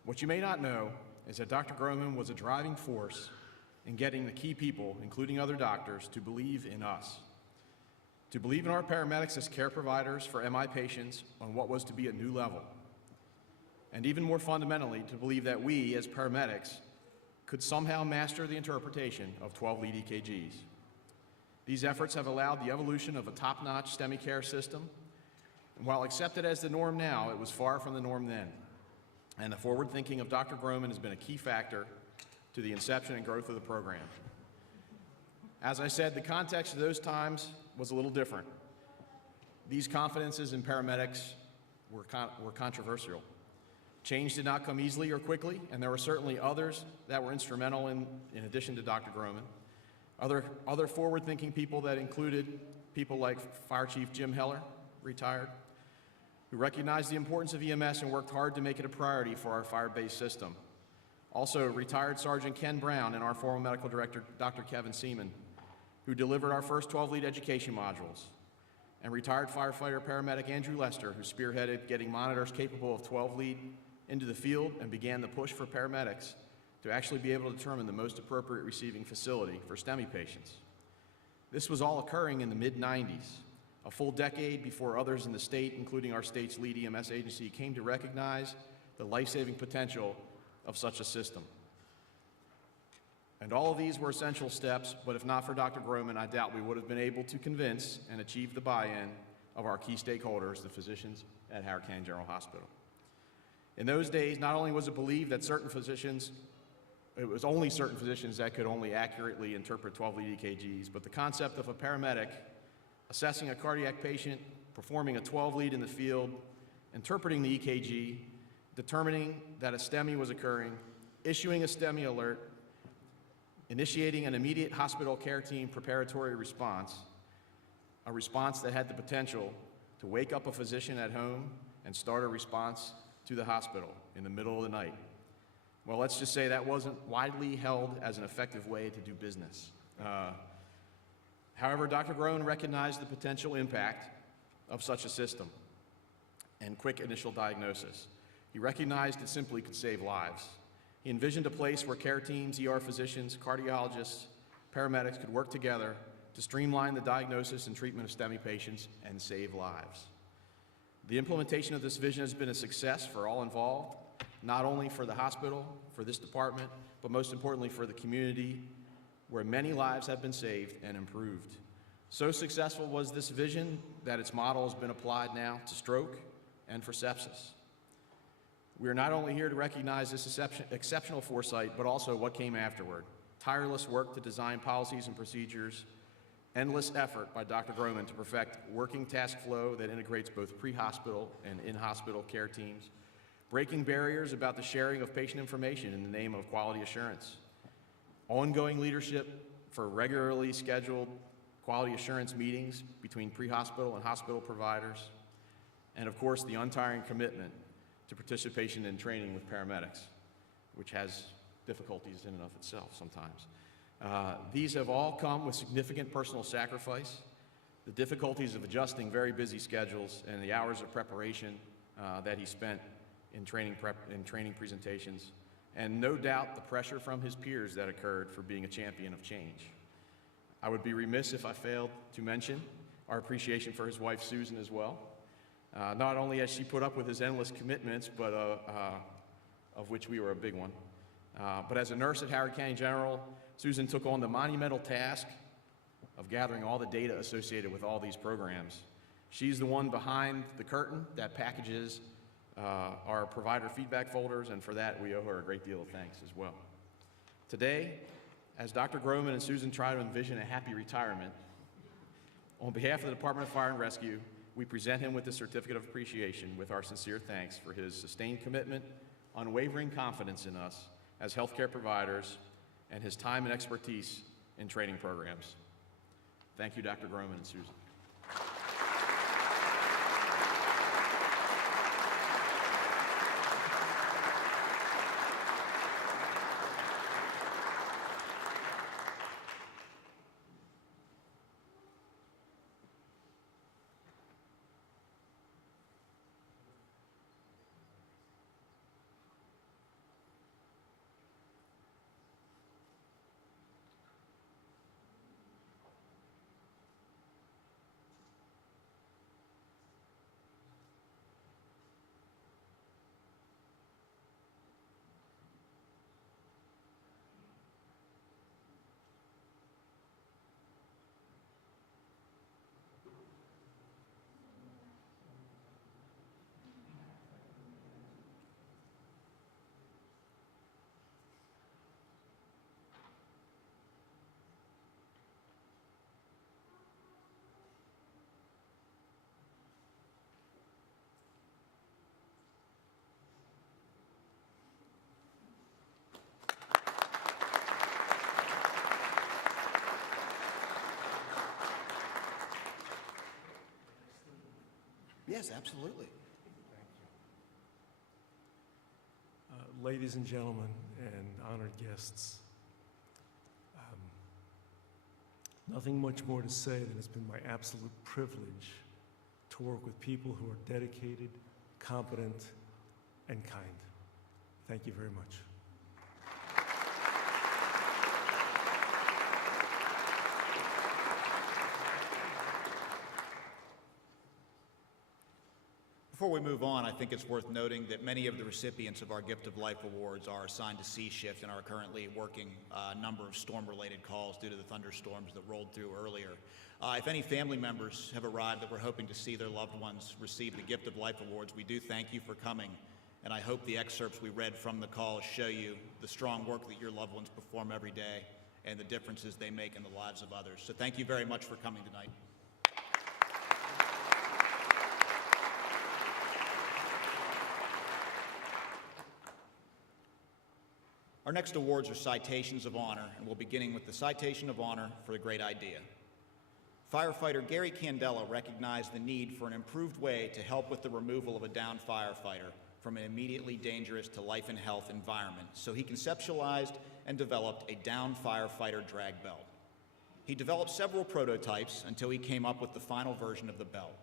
What you may not know is that Dr. Groman was a driving force in getting the key people, including other doctors, to believe in us. To believe in our paramedics as care providers for MI patients on what was to be a new level. And even more fundamentally, to believe that we, as paramedics, could somehow master the interpretation of 12 lead EKGs. These efforts have allowed the evolution of a top-notch STEMI care system, and while accepted as the norm now, it was far from the norm then. and the forward thinking of Dr. Groman has been a key factor to the inception and growth of the program. As I said, the context of those times was a little different. These confidences in paramedics were controversial. Change did not come easily or quickly, and there were certainly others that were instrumental in addition to Dr. Groman. Other forward-thinking people that included people like Fire Chief Jim Heller, retired, who recognized the importance of EMS and worked hard to make it a priority for our fire-based system. Also, retired Sergeant Ken Brown and our former medical director, Dr. Kevin Seaman, who delivered our first 12-lead education modules, and retired firefighter paramedic Andrew Lester, who spearheaded getting monitors capable of 12-lead into the field and began the push for paramedics to actually be able to determine the most appropriate receiving facility for STEMI patients. This was all occurring in the mid-90s, a full decade before others in the state, including our state's lead EMS agency, came to recognize the life-saving potential of such a system. And all of these were essential steps, but if not for Dr. Groman, I doubt we would have been able to convince and achieve the buy-in of our key stakeholders, the physicians at Howard County General Hospital. In those days, not only was it believed that it was only certain physicians that could only accurately interpret 12-lead EKGs, but the concept of a paramedic assessing a cardiac patient, performing a 12-lead in the field, interpreting the EKG, determining that a STEMI was occurring, issuing a STEMI alert, initiating an immediate hospital care team preparatory response, a response that had the potential to wake up a physician at home and start a response to the hospital in the middle of the night. Well, let's just say that wasn't widely held as an effective way to do business. However, Dr. Groman recognized the potential impact of such a system and quick initial diagnosis. He recognized it simply could save lives. He envisioned a place where care teams, ER physicians, cardiologists, paramedics could work together to streamline the diagnosis and treatment of STEMI patients and save lives. The implementation of this vision has been a success for all involved, not only for the hospital, for this department, but most importantly for the community, where many lives have been saved and improved. So successful was this vision that its model has been applied now to stroke and for sepsis. We are not only here to recognize this exceptional foresight, but also what came afterward. Tireless work to design policies and procedures, endless effort by Dr. Groman to perfect working task flow that integrates both pre-hospital and in-hospital care teams, breaking barriers about the sharing of patient information in the name of quality assurance, ongoing leadership for regularly scheduled quality assurance meetings between pre-hospital and hospital providers, and of course the untiring commitment to participation in training with paramedics, which has difficulties in and of itself sometimes. These have all come with significant personal sacrifice, the difficulties of adjusting very busy schedules, and the hours of preparation that he spent in training presentations, and no doubt the pressure from his peers that occurred for being a champion of change. I would be remiss if I failed to mention our appreciation for his wife, Susan, as well. Not only has she put up with his endless commitments, but of which we were a big one, but as a nurse at Howard County General, Susan took on the monumental task of gathering all the data associated with all these programs. She's the one behind the curtain that packages our provider feedback folders, and for that we owe her a great deal of thanks as well. Today, as Dr. Groman and Susan try to envision a happy retirement, on behalf of the Department of Fire and Rescue, we present him with the Certificate of Appreciation with our sincere thanks for his sustained commitment, unwavering confidence in us as healthcare providers, and his time and expertise in training programs. Thank you, Dr. Groman and Susan. Yes, absolutely. Ladies and gentlemen and honored guests, nothing much more to say than it's been my absolute privilege to work with people who are dedicated, competent, and kind. Thank you very much. Before we move on, I think it's worth noting that many of the recipients of our Gift of Life Awards are assigned to C shift and are currently working a number of storm-related calls due to the thunderstorms that rolled through earlier. If any family members have arrived that we're hoping to see their loved ones receive the Gift of Life Awards, we do thank you for coming, and I hope the excerpts we read from the calls show you the strong work that your loved ones perform every day and the differences they make in the lives of others. So thank you very much for coming tonight. Our next awards are citations of honor, and we'll beginning with the citation of honor for a great idea. Firefighter Gary Candela recognized the need for an improved way to help with the removal of a downed firefighter from an immediately dangerous to life and health environment, so he conceptualized and developed a downed firefighter drag belt. He developed several prototypes until he came up with the final version of the belt.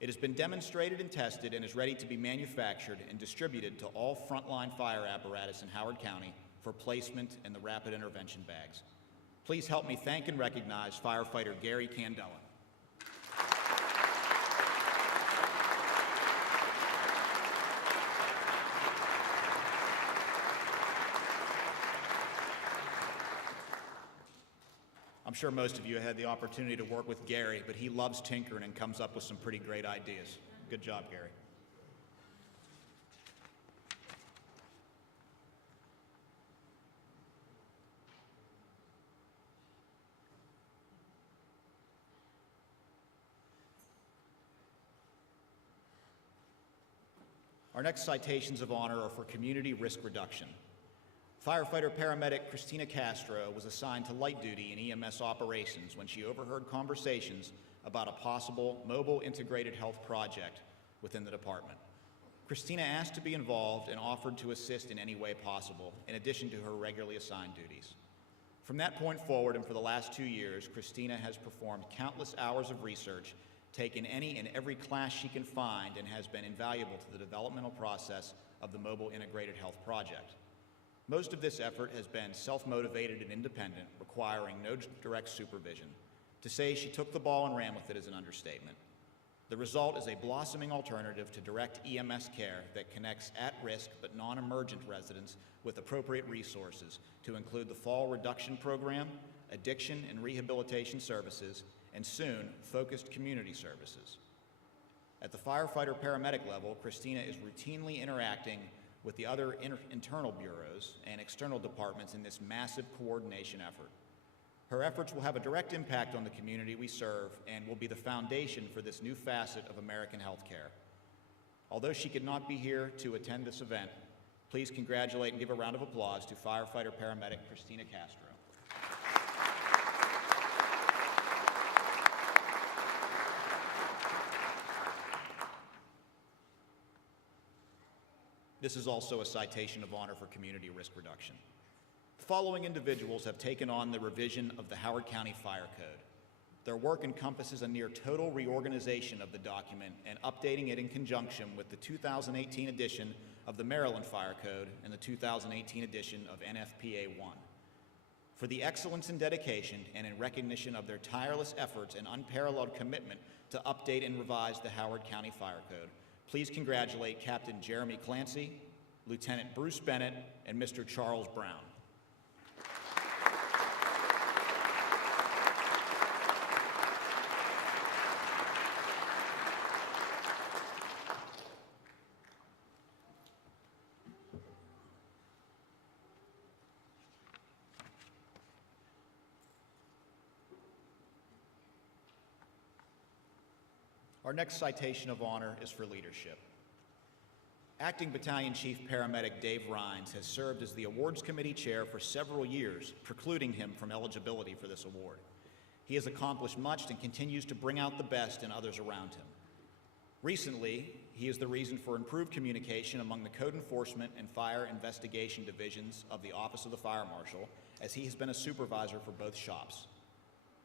It has been demonstrated and tested and is ready to be manufactured and distributed to all frontline fire apparatus in Howard County for placement in the rapid intervention bags. Please help me thank and recognize firefighter Gary Candela. I'm sure most of you had the opportunity to work with Gary, but he loves tinkering and comes up with some pretty great ideas. Good job, Gary. Our next citations of honor are for community risk reduction. Firefighter paramedic Christina Castro was assigned to light duty in EMS operations when she overheard conversations about a possible mobile integrated health project within the department. Christina asked to be involved and offered to assist in any way possible, in addition to her regularly assigned duties. From that point forward and for the last 2 years, Christina has performed countless hours of research, taken any and every class she can find, and has been invaluable to the developmental process of the Mobile Integrated Health Project. Most of this effort has been self-motivated and independent, requiring no direct supervision. To say she took the ball and ran with it is an understatement. The result is a blossoming alternative to direct EMS care that connects at-risk but non-emergent residents with appropriate resources to include the fall reduction program, addiction and rehabilitation services, and soon, focused community services. At the firefighter-paramedic level, Christina is routinely interacting with the other internal bureaus and external departments in this massive coordination effort. Her efforts will have a direct impact on the community we serve and will be the foundation for this new facet of American healthcare. Although she could not be here to attend this event, please congratulate and give a round of applause to firefighter-paramedic Christina Castro. This is also a citation of honor for community risk reduction. The following individuals have taken on the revision of the Howard County Fire Code. Their work encompasses a near total reorganization of the document and updating it in conjunction with the 2018 edition of the Maryland Fire Code and the 2018 edition of NFPA 1. For the excellence and dedication and in recognition of their tireless efforts and unparalleled commitment to update and revise the Howard County Fire Code, please congratulate Captain Jeremy Clancy, Lieutenant Bruce Bennett, and Mr. Charles Brown. Our next citation of honor is for leadership. Acting Battalion Chief Paramedic Dave Rhines has served as the Awards Committee Chair for several years, precluding him from eligibility for this award. He has accomplished much and continues to bring out the best in others around him. Recently, he is the reason for improved communication among the code enforcement and fire investigation divisions of the Office of the Fire Marshal, as he has been a supervisor for both shops.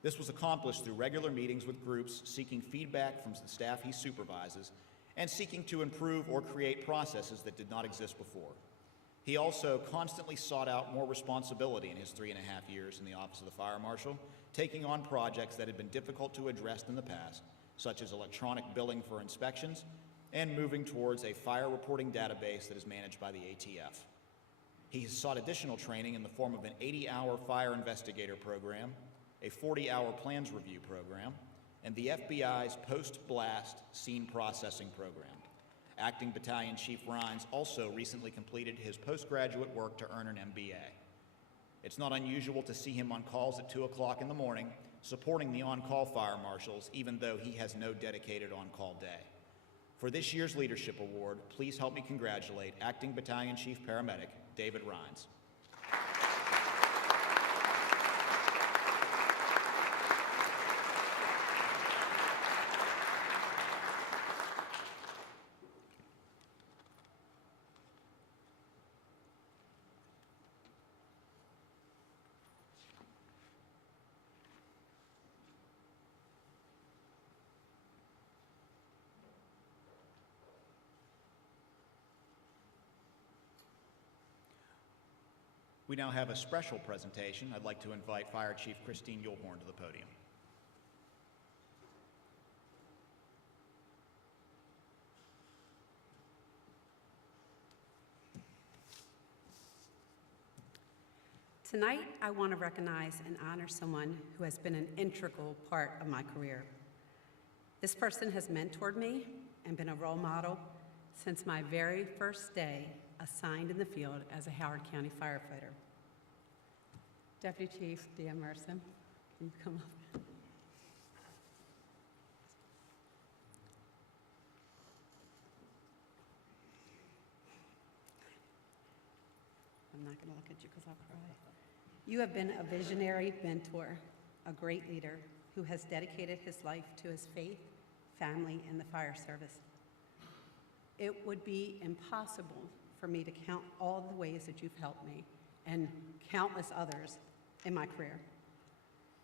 This was accomplished through regular meetings with groups seeking feedback from the staff he supervises and seeking to improve or create processes that did not exist before. He also constantly sought out more responsibility in his 3.5 years in the Office of the Fire Marshal, taking on projects that had been difficult to address in the past, such as electronic billing for inspections, and moving towards a fire reporting database that is managed by the ATF. He has sought additional training in the form of an 80-hour fire investigator program, a 40-hour plans review program, and the FBI's post-blast scene processing program. Acting Battalion Chief Rhines also recently completed his postgraduate work to earn an MBA. It's not unusual to see him on calls at 2 o'clock in the morning, supporting the on-call fire marshals, even though he has no dedicated on-call day. For this year's Leadership Award, please help me congratulate Acting Battalion Chief Paramedic David Rhines. We now have a special presentation. I'd like to invite Fire Chief Christine Yulhorn to the podium. Tonight, I want to recognize and honor someone who has been an integral part of my career. This person has mentored me and been a role model since my very first day assigned in the field as a Howard County firefighter. Deputy Chief Dan Merson, can you come up? I'm not going to look at you because I'll cry. You have been a visionary mentor, a great leader who has dedicated his life to his faith, family, and the fire service. It would be impossible for me to count all the ways that you've helped me and countless others in my career.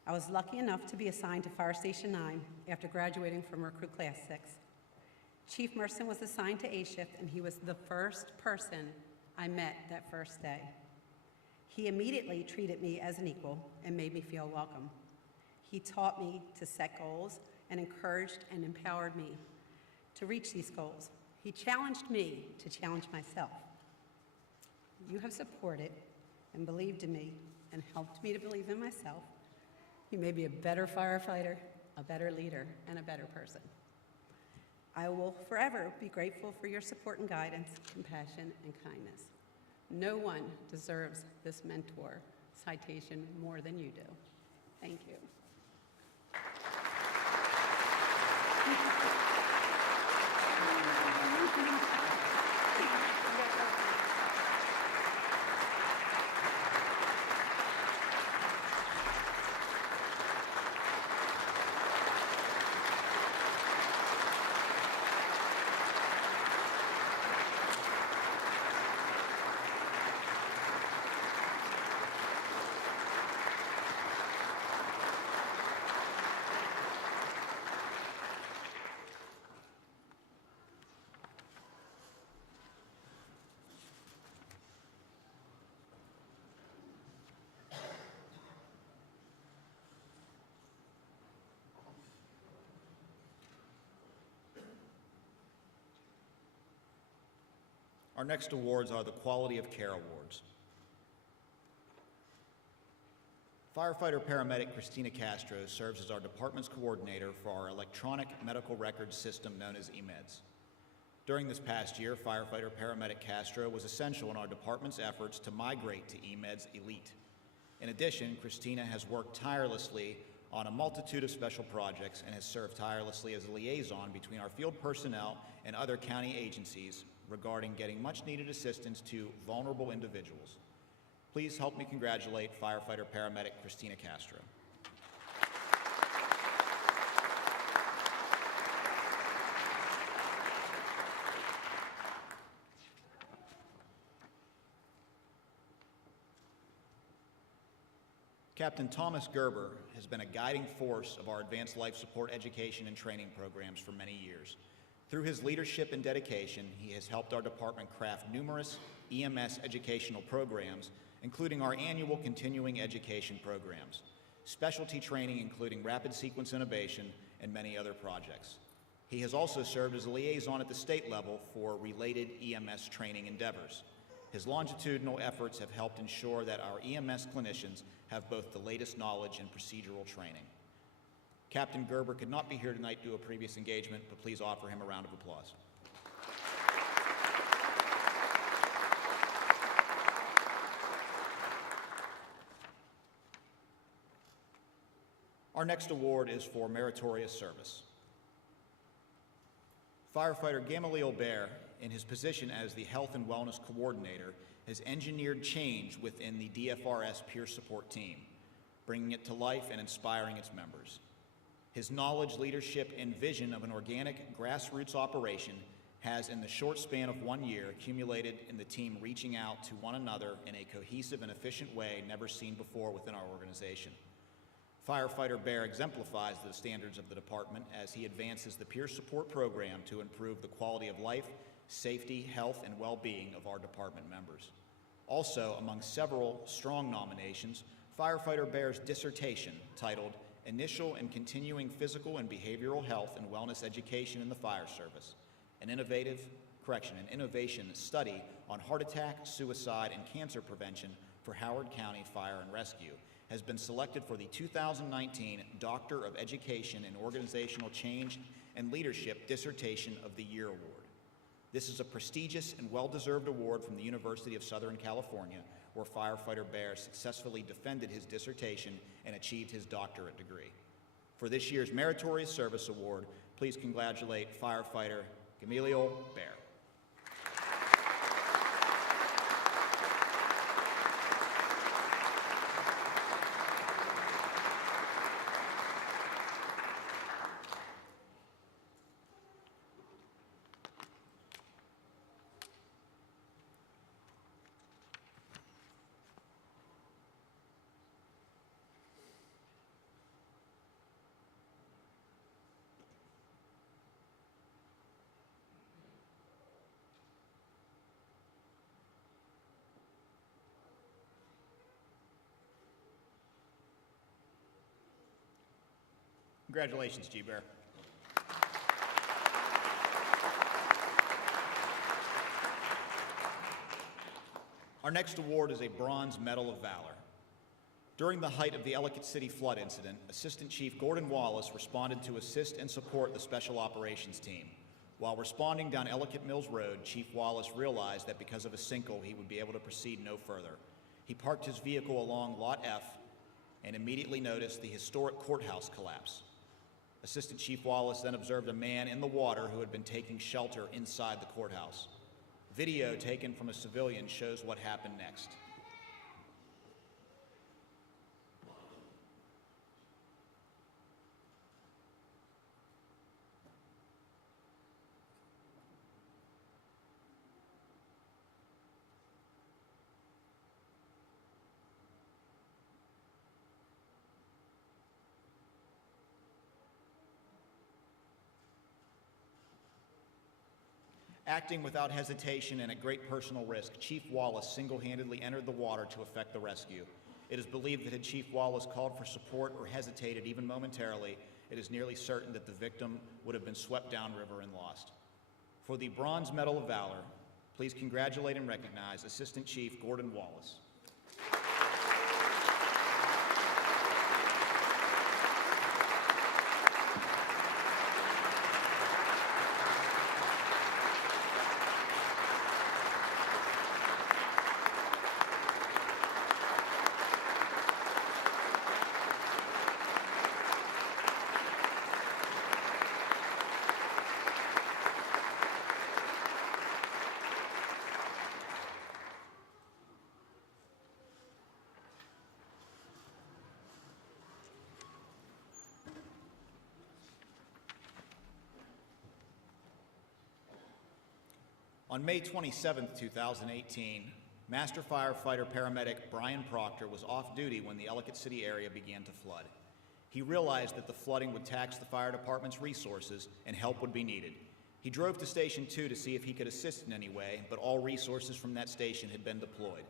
I was lucky enough to be assigned to Fire Station 9 after graduating from Recruit Class 6. Chief Merson was assigned to A shift, and he was the first person I met that first day. He immediately treated me as an equal and made me feel welcome. He taught me to set goals and encouraged and empowered me to reach these goals. He challenged me to challenge myself. You have supported and believed in me and helped me to believe in myself. You made me a better firefighter, a better leader, and a better person. I will forever be grateful for your support and guidance, compassion, and kindness. No one deserves this mentor citation more than you do. Thank you. Our next awards are the Quality of Care Awards. Firefighter Paramedic Christina Castro serves as our department's coordinator for our electronic medical records system known as eMeds. During this past year, Firefighter Paramedic Castro was essential in our department's efforts to migrate to eMeds Elite. In addition, Christina has worked tirelessly on a multitude of special projects and has served tirelessly as a liaison between our field personnel and other county agencies regarding getting much-needed assistance to vulnerable individuals. Please help me congratulate Firefighter Paramedic Christina Castro. Captain Thomas Gerber has been a guiding force of our advanced life support education and training programs for many years. Through his leadership and dedication, he has helped our department craft numerous EMS educational programs, including our annual continuing education programs, specialty training including rapid sequence innovation, and many other projects. He has also served as a liaison at the state level for related EMS training endeavors. His longitudinal efforts have helped ensure that our EMS clinicians have both the latest knowledge and procedural training. Captain Gerber could not be here tonight due to a previous engagement, but please offer him a round of applause. Our next award is for meritorious service. Firefighter Gamaliel Bear, in his position as the Health and Wellness Coordinator, has engineered change within the DFRS peer support team, bringing it to life and inspiring its members. His knowledge, leadership, and vision of an organic grassroots operation has, in the short span of 1 year, accumulated in the team reaching out to one another in a cohesive and efficient way never seen before within our organization. Firefighter Bear exemplifies the standards of the department as he advances the peer support program to improve the quality of life, safety, health, and well-being of our department members. Also, among several strong nominations, Firefighter Bear's dissertation, titled Initial and Continuing Physical and Behavioral Health and Wellness Education in the Fire Service, an innovation study on heart attack, suicide, and cancer prevention for Howard County Fire and Rescue, has been selected for the 2019 Doctor of Education in Organizational Change and Leadership Dissertation of the Year Award. This is a prestigious and well-deserved award from the University of Southern California, where Firefighter Bear successfully defended his dissertation and achieved his doctorate degree. For this year's Meritorious Service Award, please congratulate Firefighter Gamaliel Bear. Congratulations, G. Bear. Our next award is a Bronze Medal of Valor. During the height of the Ellicott City flood incident, Assistant Chief Gordon Wallace responded to assist and support the Special Operations Team. While responding down Ellicott Mills Road, Chief Wallace realized that because of a sinkhole, he would be able to proceed no further. He parked his vehicle along Lot F and immediately noticed the historic courthouse collapse. Assistant Chief Wallace then observed a man in the water who had been taking shelter inside the courthouse. Video taken from a civilian shows what happened next. Acting without hesitation and at great personal risk, Chief Wallace single-handedly entered the water to effect the rescue. It is believed that had Chief Wallace called for support or hesitated even momentarily, it is nearly certain that the victim would have been swept downriver and lost. For the Bronze Medal of Valor, please congratulate and recognize Assistant Chief Gordon Wallace. On May 27, 2018, Master Firefighter Paramedic Brian Proctor was off duty when the Ellicott City area began to flood. He realized that the flooding would tax the fire department's resources and help would be needed. He drove to Station 2 to see if he could assist in any way, but all resources from that station had been deployed.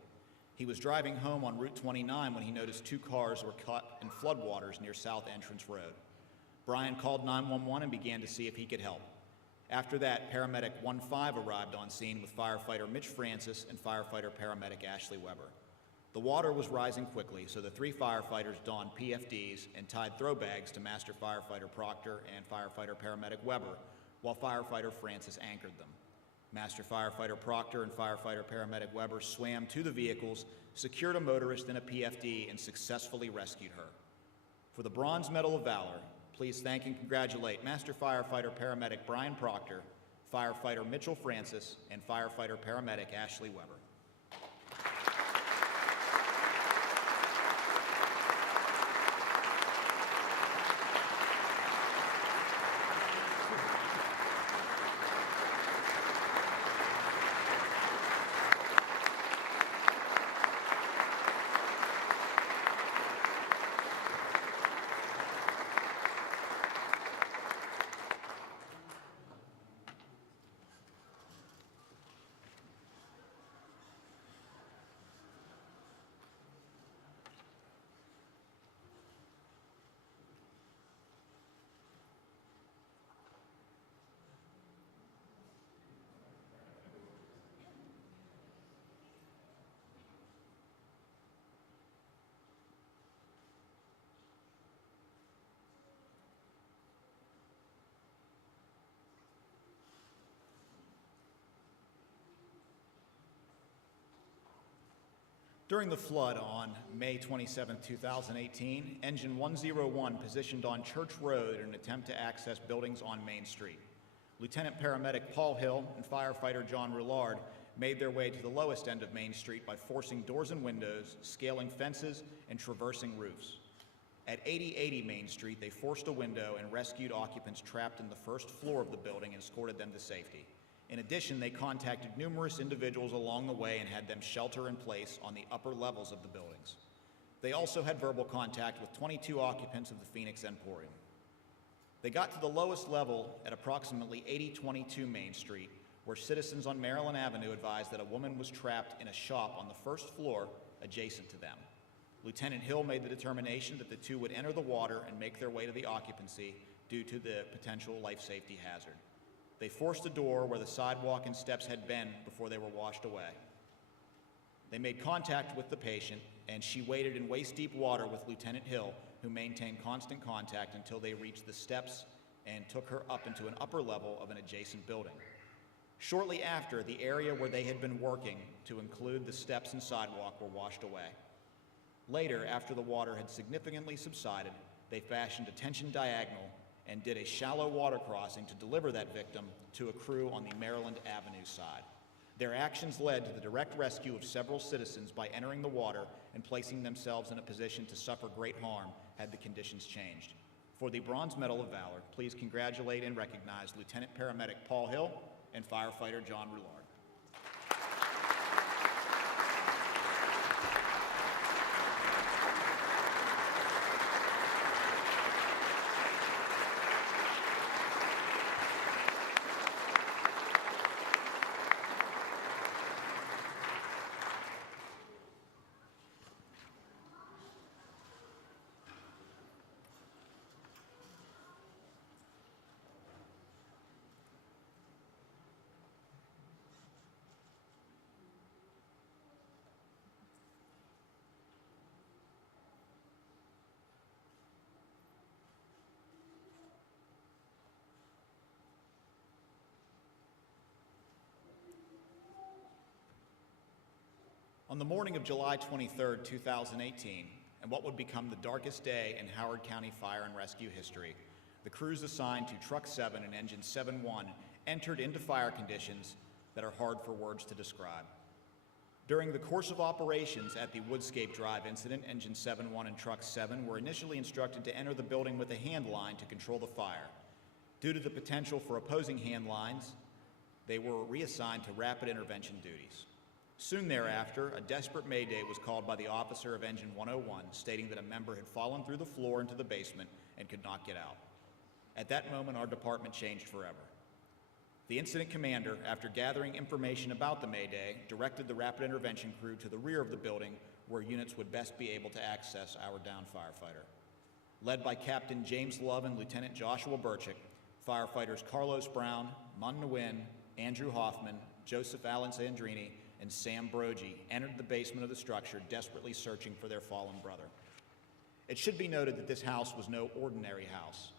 He was driving home on Route 29 when he noticed 2 cars were caught in floodwaters near South Entrance Road. Brian called 911 and began to see if he could help. After that, paramedic 15 arrived on scene with firefighter Mitch Francis and firefighter paramedic Ashley Weber. The water was rising quickly, so the 3 firefighters donned PFDs and tied throw bags to Master Firefighter Proctor and firefighter paramedic Weber, while firefighter Francis anchored them. Master Firefighter Proctor and firefighter paramedic Weber swam to the vehicles, secured a motorist in a PFD, and successfully rescued her. For the Bronze Medal of Valor, please thank and congratulate Master Firefighter Paramedic Brian Proctor, firefighter Mitchell Francis, and firefighter paramedic Ashley Weber. During the flood on May 27, 2018, Engine 101 positioned on Church Road in an attempt to access buildings on Main Street. Lieutenant Paramedic Paul Hill and firefighter John Roulard made their way to the lowest end of Main Street by forcing doors and windows, scaling fences, and traversing roofs. At 8080 Main Street, they forced a window and rescued occupants trapped in the first floor of the building and escorted them to safety. In addition, they contacted numerous individuals along the way and had them shelter in place on the upper levels of the buildings. They also had verbal contact with 22 occupants of the Phoenix Emporium. They got to the lowest level at approximately 8022 Main Street, where citizens on Maryland Avenue advised that a woman was trapped in a shop on the first floor adjacent to them. Lieutenant Hill made the determination that the 2 would enter the water and make their way to the occupancy due to the potential life safety hazard. They forced a door where the sidewalk and steps had been before they were washed away. They made contact with the patient, and she waded in waist-deep water with Lieutenant Hill, who maintained constant contact until they reached the steps and took her up into an upper level of an adjacent building. Shortly after, the area where they had been working, to include the steps and sidewalk, were washed away. Later, after the water had significantly subsided, they fashioned a tension diagonal and did a shallow water crossing to deliver that victim to a crew on the Maryland Avenue side. Their actions led to the direct rescue of several citizens by entering the water and placing themselves in a position to suffer great harm had the conditions changed. For the Bronze Medal of Valor, please congratulate and recognize Lieutenant Paramedic Paul Hill and firefighter John Roulard. On the morning of July 23, 2018, and what would become the darkest day in Howard County Fire and Rescue history, the crews assigned to Truck 7 and Engine 7-1 entered into fire conditions that are hard for words to describe. During the course of operations at the Woodscape Drive incident, Engine 7-1 and Truck 7 were initially instructed to enter the building with a hand line to control the fire. Due to the potential for opposing hand lines, they were reassigned to rapid intervention duties. Soon thereafter, a desperate mayday was called by the officer of Engine 101, stating that a member had fallen through the floor into the basement and could not get out. At that moment, our department changed forever. The incident commander, after gathering information about the mayday, directed the rapid intervention crew to the rear of the building where units would best be able to access our downed firefighter. Led by Captain James Love and Lieutenant Joshua Burchick, firefighters Carlos Brown, Mun Nguyen, Andrew Hoffman, Joseph Alessandrini, and Sam Brogy entered the basement of the structure, desperately searching for their fallen brother. It should be noted that this house was no ordinary house.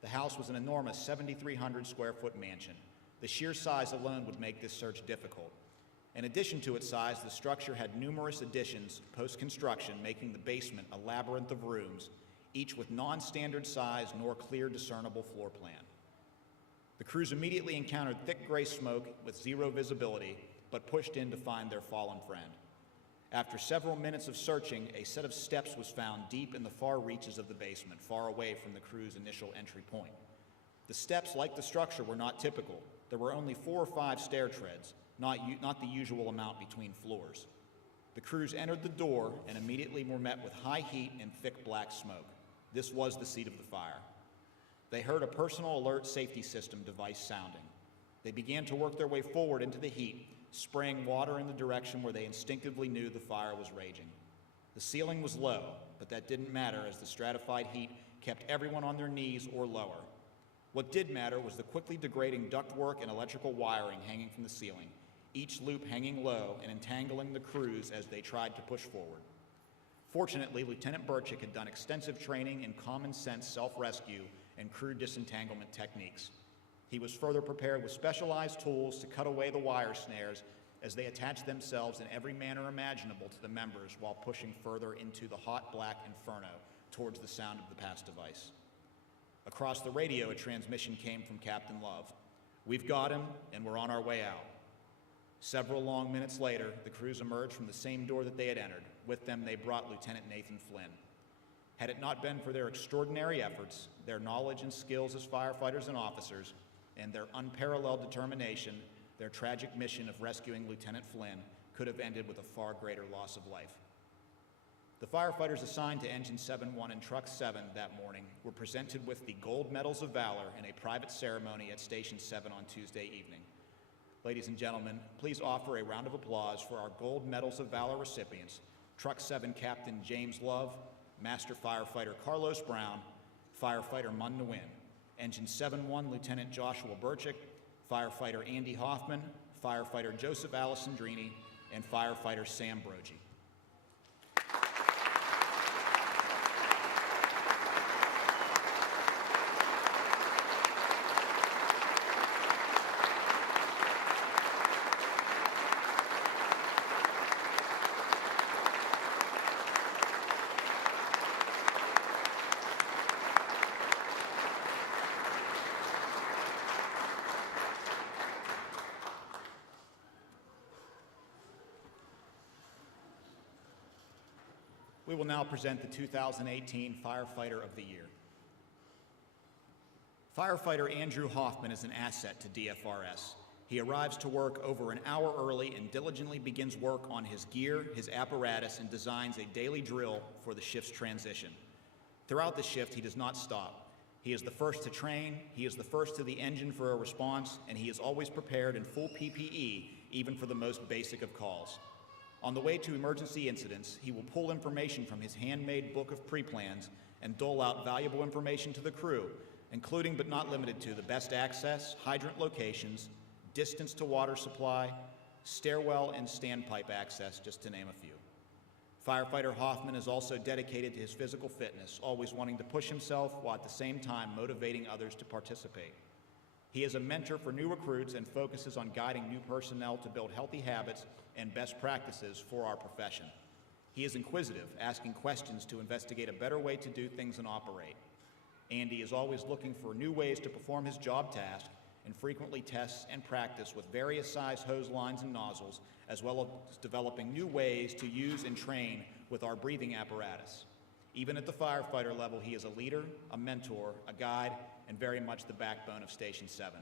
The house was an enormous 7,300 square foot mansion. The sheer size alone would make this search difficult. In addition to its size, the structure had numerous additions post-construction, making the basement a labyrinth of rooms, each with non-standard size nor clear discernible floor plan. The crews immediately encountered thick gray smoke with zero visibility, but pushed in to find their fallen friend. After several minutes of searching, a set of steps was found deep in the far reaches of the basement, far away from the crew's initial entry point. The steps, like the structure, were not typical. There were only 4 or 5 stair treads, not the usual amount between floors. The crews entered the door and immediately were met with high heat and thick black smoke. This was the seat of the fire. They heard a personal alert safety system device sounding. They began to work their way forward into the heat, spraying water in the direction where they instinctively knew the fire was raging. The ceiling was low, but that didn't matter as the stratified heat kept everyone on their knees or lower. What did matter was the quickly degrading ductwork and electrical wiring hanging from the ceiling, each loop hanging low and entangling the crews as they tried to push forward. Fortunately, Lieutenant Burchick had done extensive training in common sense self-rescue and crew disentanglement techniques. He was further prepared with specialized tools to cut away the wire snares as they attached themselves in every manner imaginable to the members while pushing further into the hot black inferno towards the sound of the pass device. Across the radio, a transmission came from Captain Love. "We've got him, and we're on our way out." Several long minutes later, the crews emerged from the same door that they had entered. With them, they brought Lieutenant Nathan Flynn. Had it not been for their extraordinary efforts, their knowledge and skills as firefighters and officers, and their unparalleled determination, their tragic mission of rescuing Lieutenant Flynn could have ended with a far greater loss of life. The firefighters assigned to Engine 7-1 and Truck 7 that morning were presented with the Gold Medals of Valor in a private ceremony at Station 7 on Tuesday evening. Ladies and gentlemen, please offer a round of applause for our Gold Medals of Valor recipients, Truck 7 Captain James Love, Master Firefighter Carlos Brown, Firefighter Mun Nguyen, Engine 7-1 Lieutenant Joshua Burchick, Firefighter Andy Hoffman, Firefighter Joseph Alessandrini, and Firefighter Sam Brogy. We will now present the 2018 Firefighter of the Year. Firefighter Andrew Hoffman is an asset to DFRS. He arrives to work over an hour early and diligently begins work on his gear, his apparatus, and designs a daily drill for the shift's transition. Throughout the shift, he does not stop. He is the first to train, he is the first to the engine for a response, and he is always prepared in full PPE, even for the most basic of calls. On the way to emergency incidents, he will pull information from his handmade book of pre-plans and dole out valuable information to the crew, including but not limited to the best access, hydrant locations, distance to water supply, stairwell and standpipe access, just to name a few. Firefighter Hoffman is also dedicated to his physical fitness, always wanting to push himself while at the same time motivating others to participate. He is a mentor for new recruits and focuses on guiding new personnel to build healthy habits and best practices for our profession. He is inquisitive, asking questions to investigate a better way to do things and operate. Andy is always looking for new ways to perform his job task and frequently tests and practice with various size hose lines and nozzles, as well as developing new ways to use and train with our breathing apparatus. Even at the firefighter level, he is a leader, a mentor, a guide, and very much the backbone of Station 7.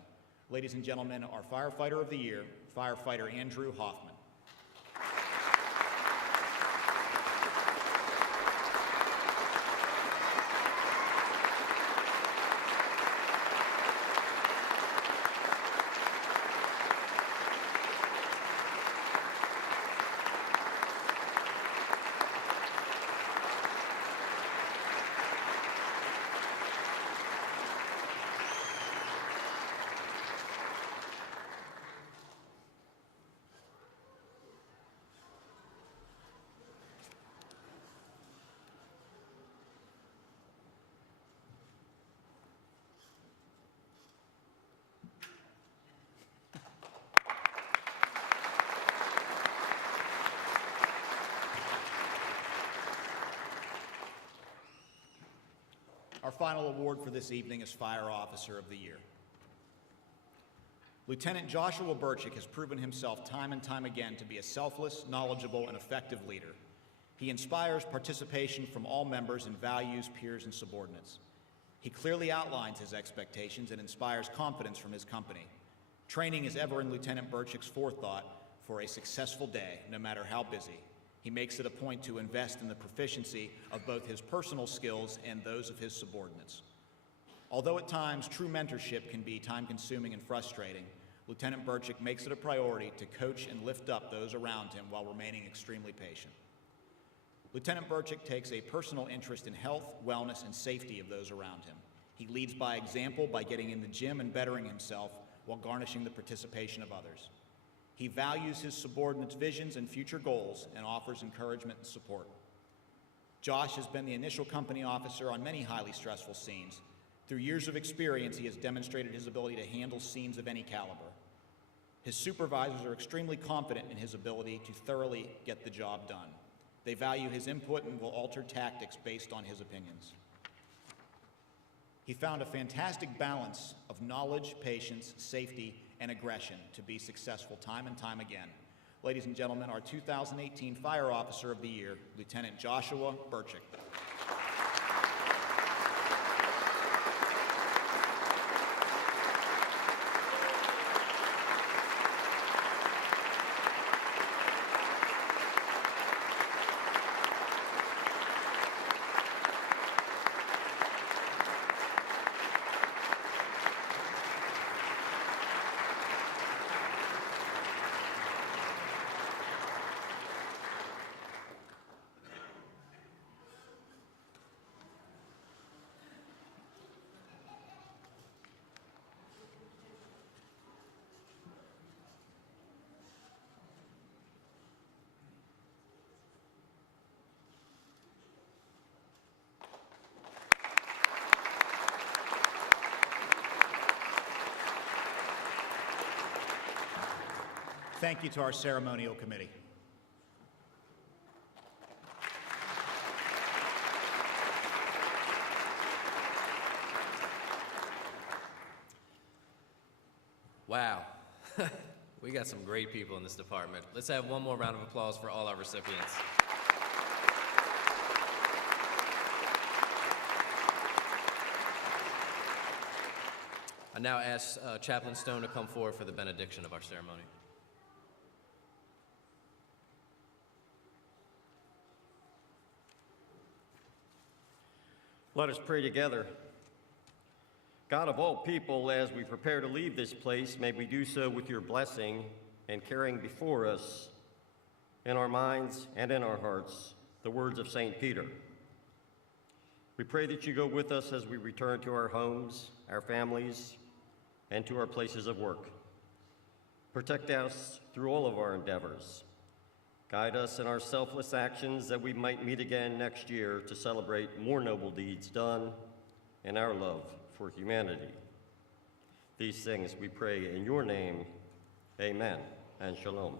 Ladies and gentlemen, our Firefighter of the Year, Firefighter Andrew Hoffman. Our final award for this evening is Fire Officer of the Year. Lieutenant Joshua Burchick has proven himself time and time again to be a selfless, knowledgeable, and effective leader. He inspires participation from all members and values peers and subordinates. He clearly outlines his expectations and inspires confidence from his company. Training is ever in Lieutenant Burchick's forethought for a successful day, no matter how busy. He makes it a point to invest in the proficiency of both his personal skills and those of his subordinates. Although at times true mentorship can be time-consuming and frustrating, Lieutenant Burchick makes it a priority to coach and lift up those around him while remaining extremely patient. Lieutenant Burchick takes a personal interest in health, wellness, and safety of those around him. He leads by example by getting in the gym and bettering himself while garnishing the participation of others. He values his subordinates' visions and future goals and offers encouragement and support. Josh has been the initial company officer on many highly stressful scenes. Through years of experience, he has demonstrated his ability to handle scenes of any caliber. His supervisors are extremely confident in his ability to thoroughly get the job done. They value his input and will alter tactics based on his opinions. He found a fantastic balance of knowledge, patience, safety, and aggression to be successful time and time again. Ladies and gentlemen, our 2018 Fire Officer of the Year, Lieutenant Joshua Burchick. Thank you to our ceremonial committee. Wow. We got some great people in this department. Let's have one more round of applause for all our recipients. I now ask Chaplain Stone to come forward for the benediction of our ceremony. Let us pray together. God of all people, as we prepare to leave this place, may we do so with your blessing and carrying before us, in our minds and in our hearts, the words of St. Peter. We pray that you go with us as we return to our homes, our families, and to our places of work. Protect us through all of our endeavors. Guide us in our selfless actions that we might meet again next year to celebrate more noble deeds done in our love for humanity. These things we pray in your name. Amen and shalom.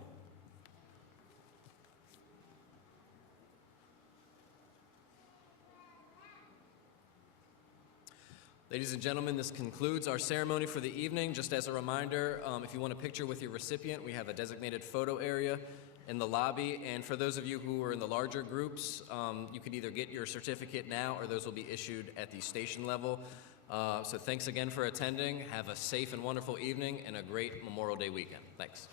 Ladies and gentlemen, this concludes our ceremony for the evening. Just as a reminder, if you want a picture with your recipient, we have a designated photo area in the lobby. And for those of you who are in the larger groups, you can either get your certificate now or those will be issued at the station level. So thanks again for attending. Have a safe and wonderful evening and a great Memorial Day weekend. Thanks.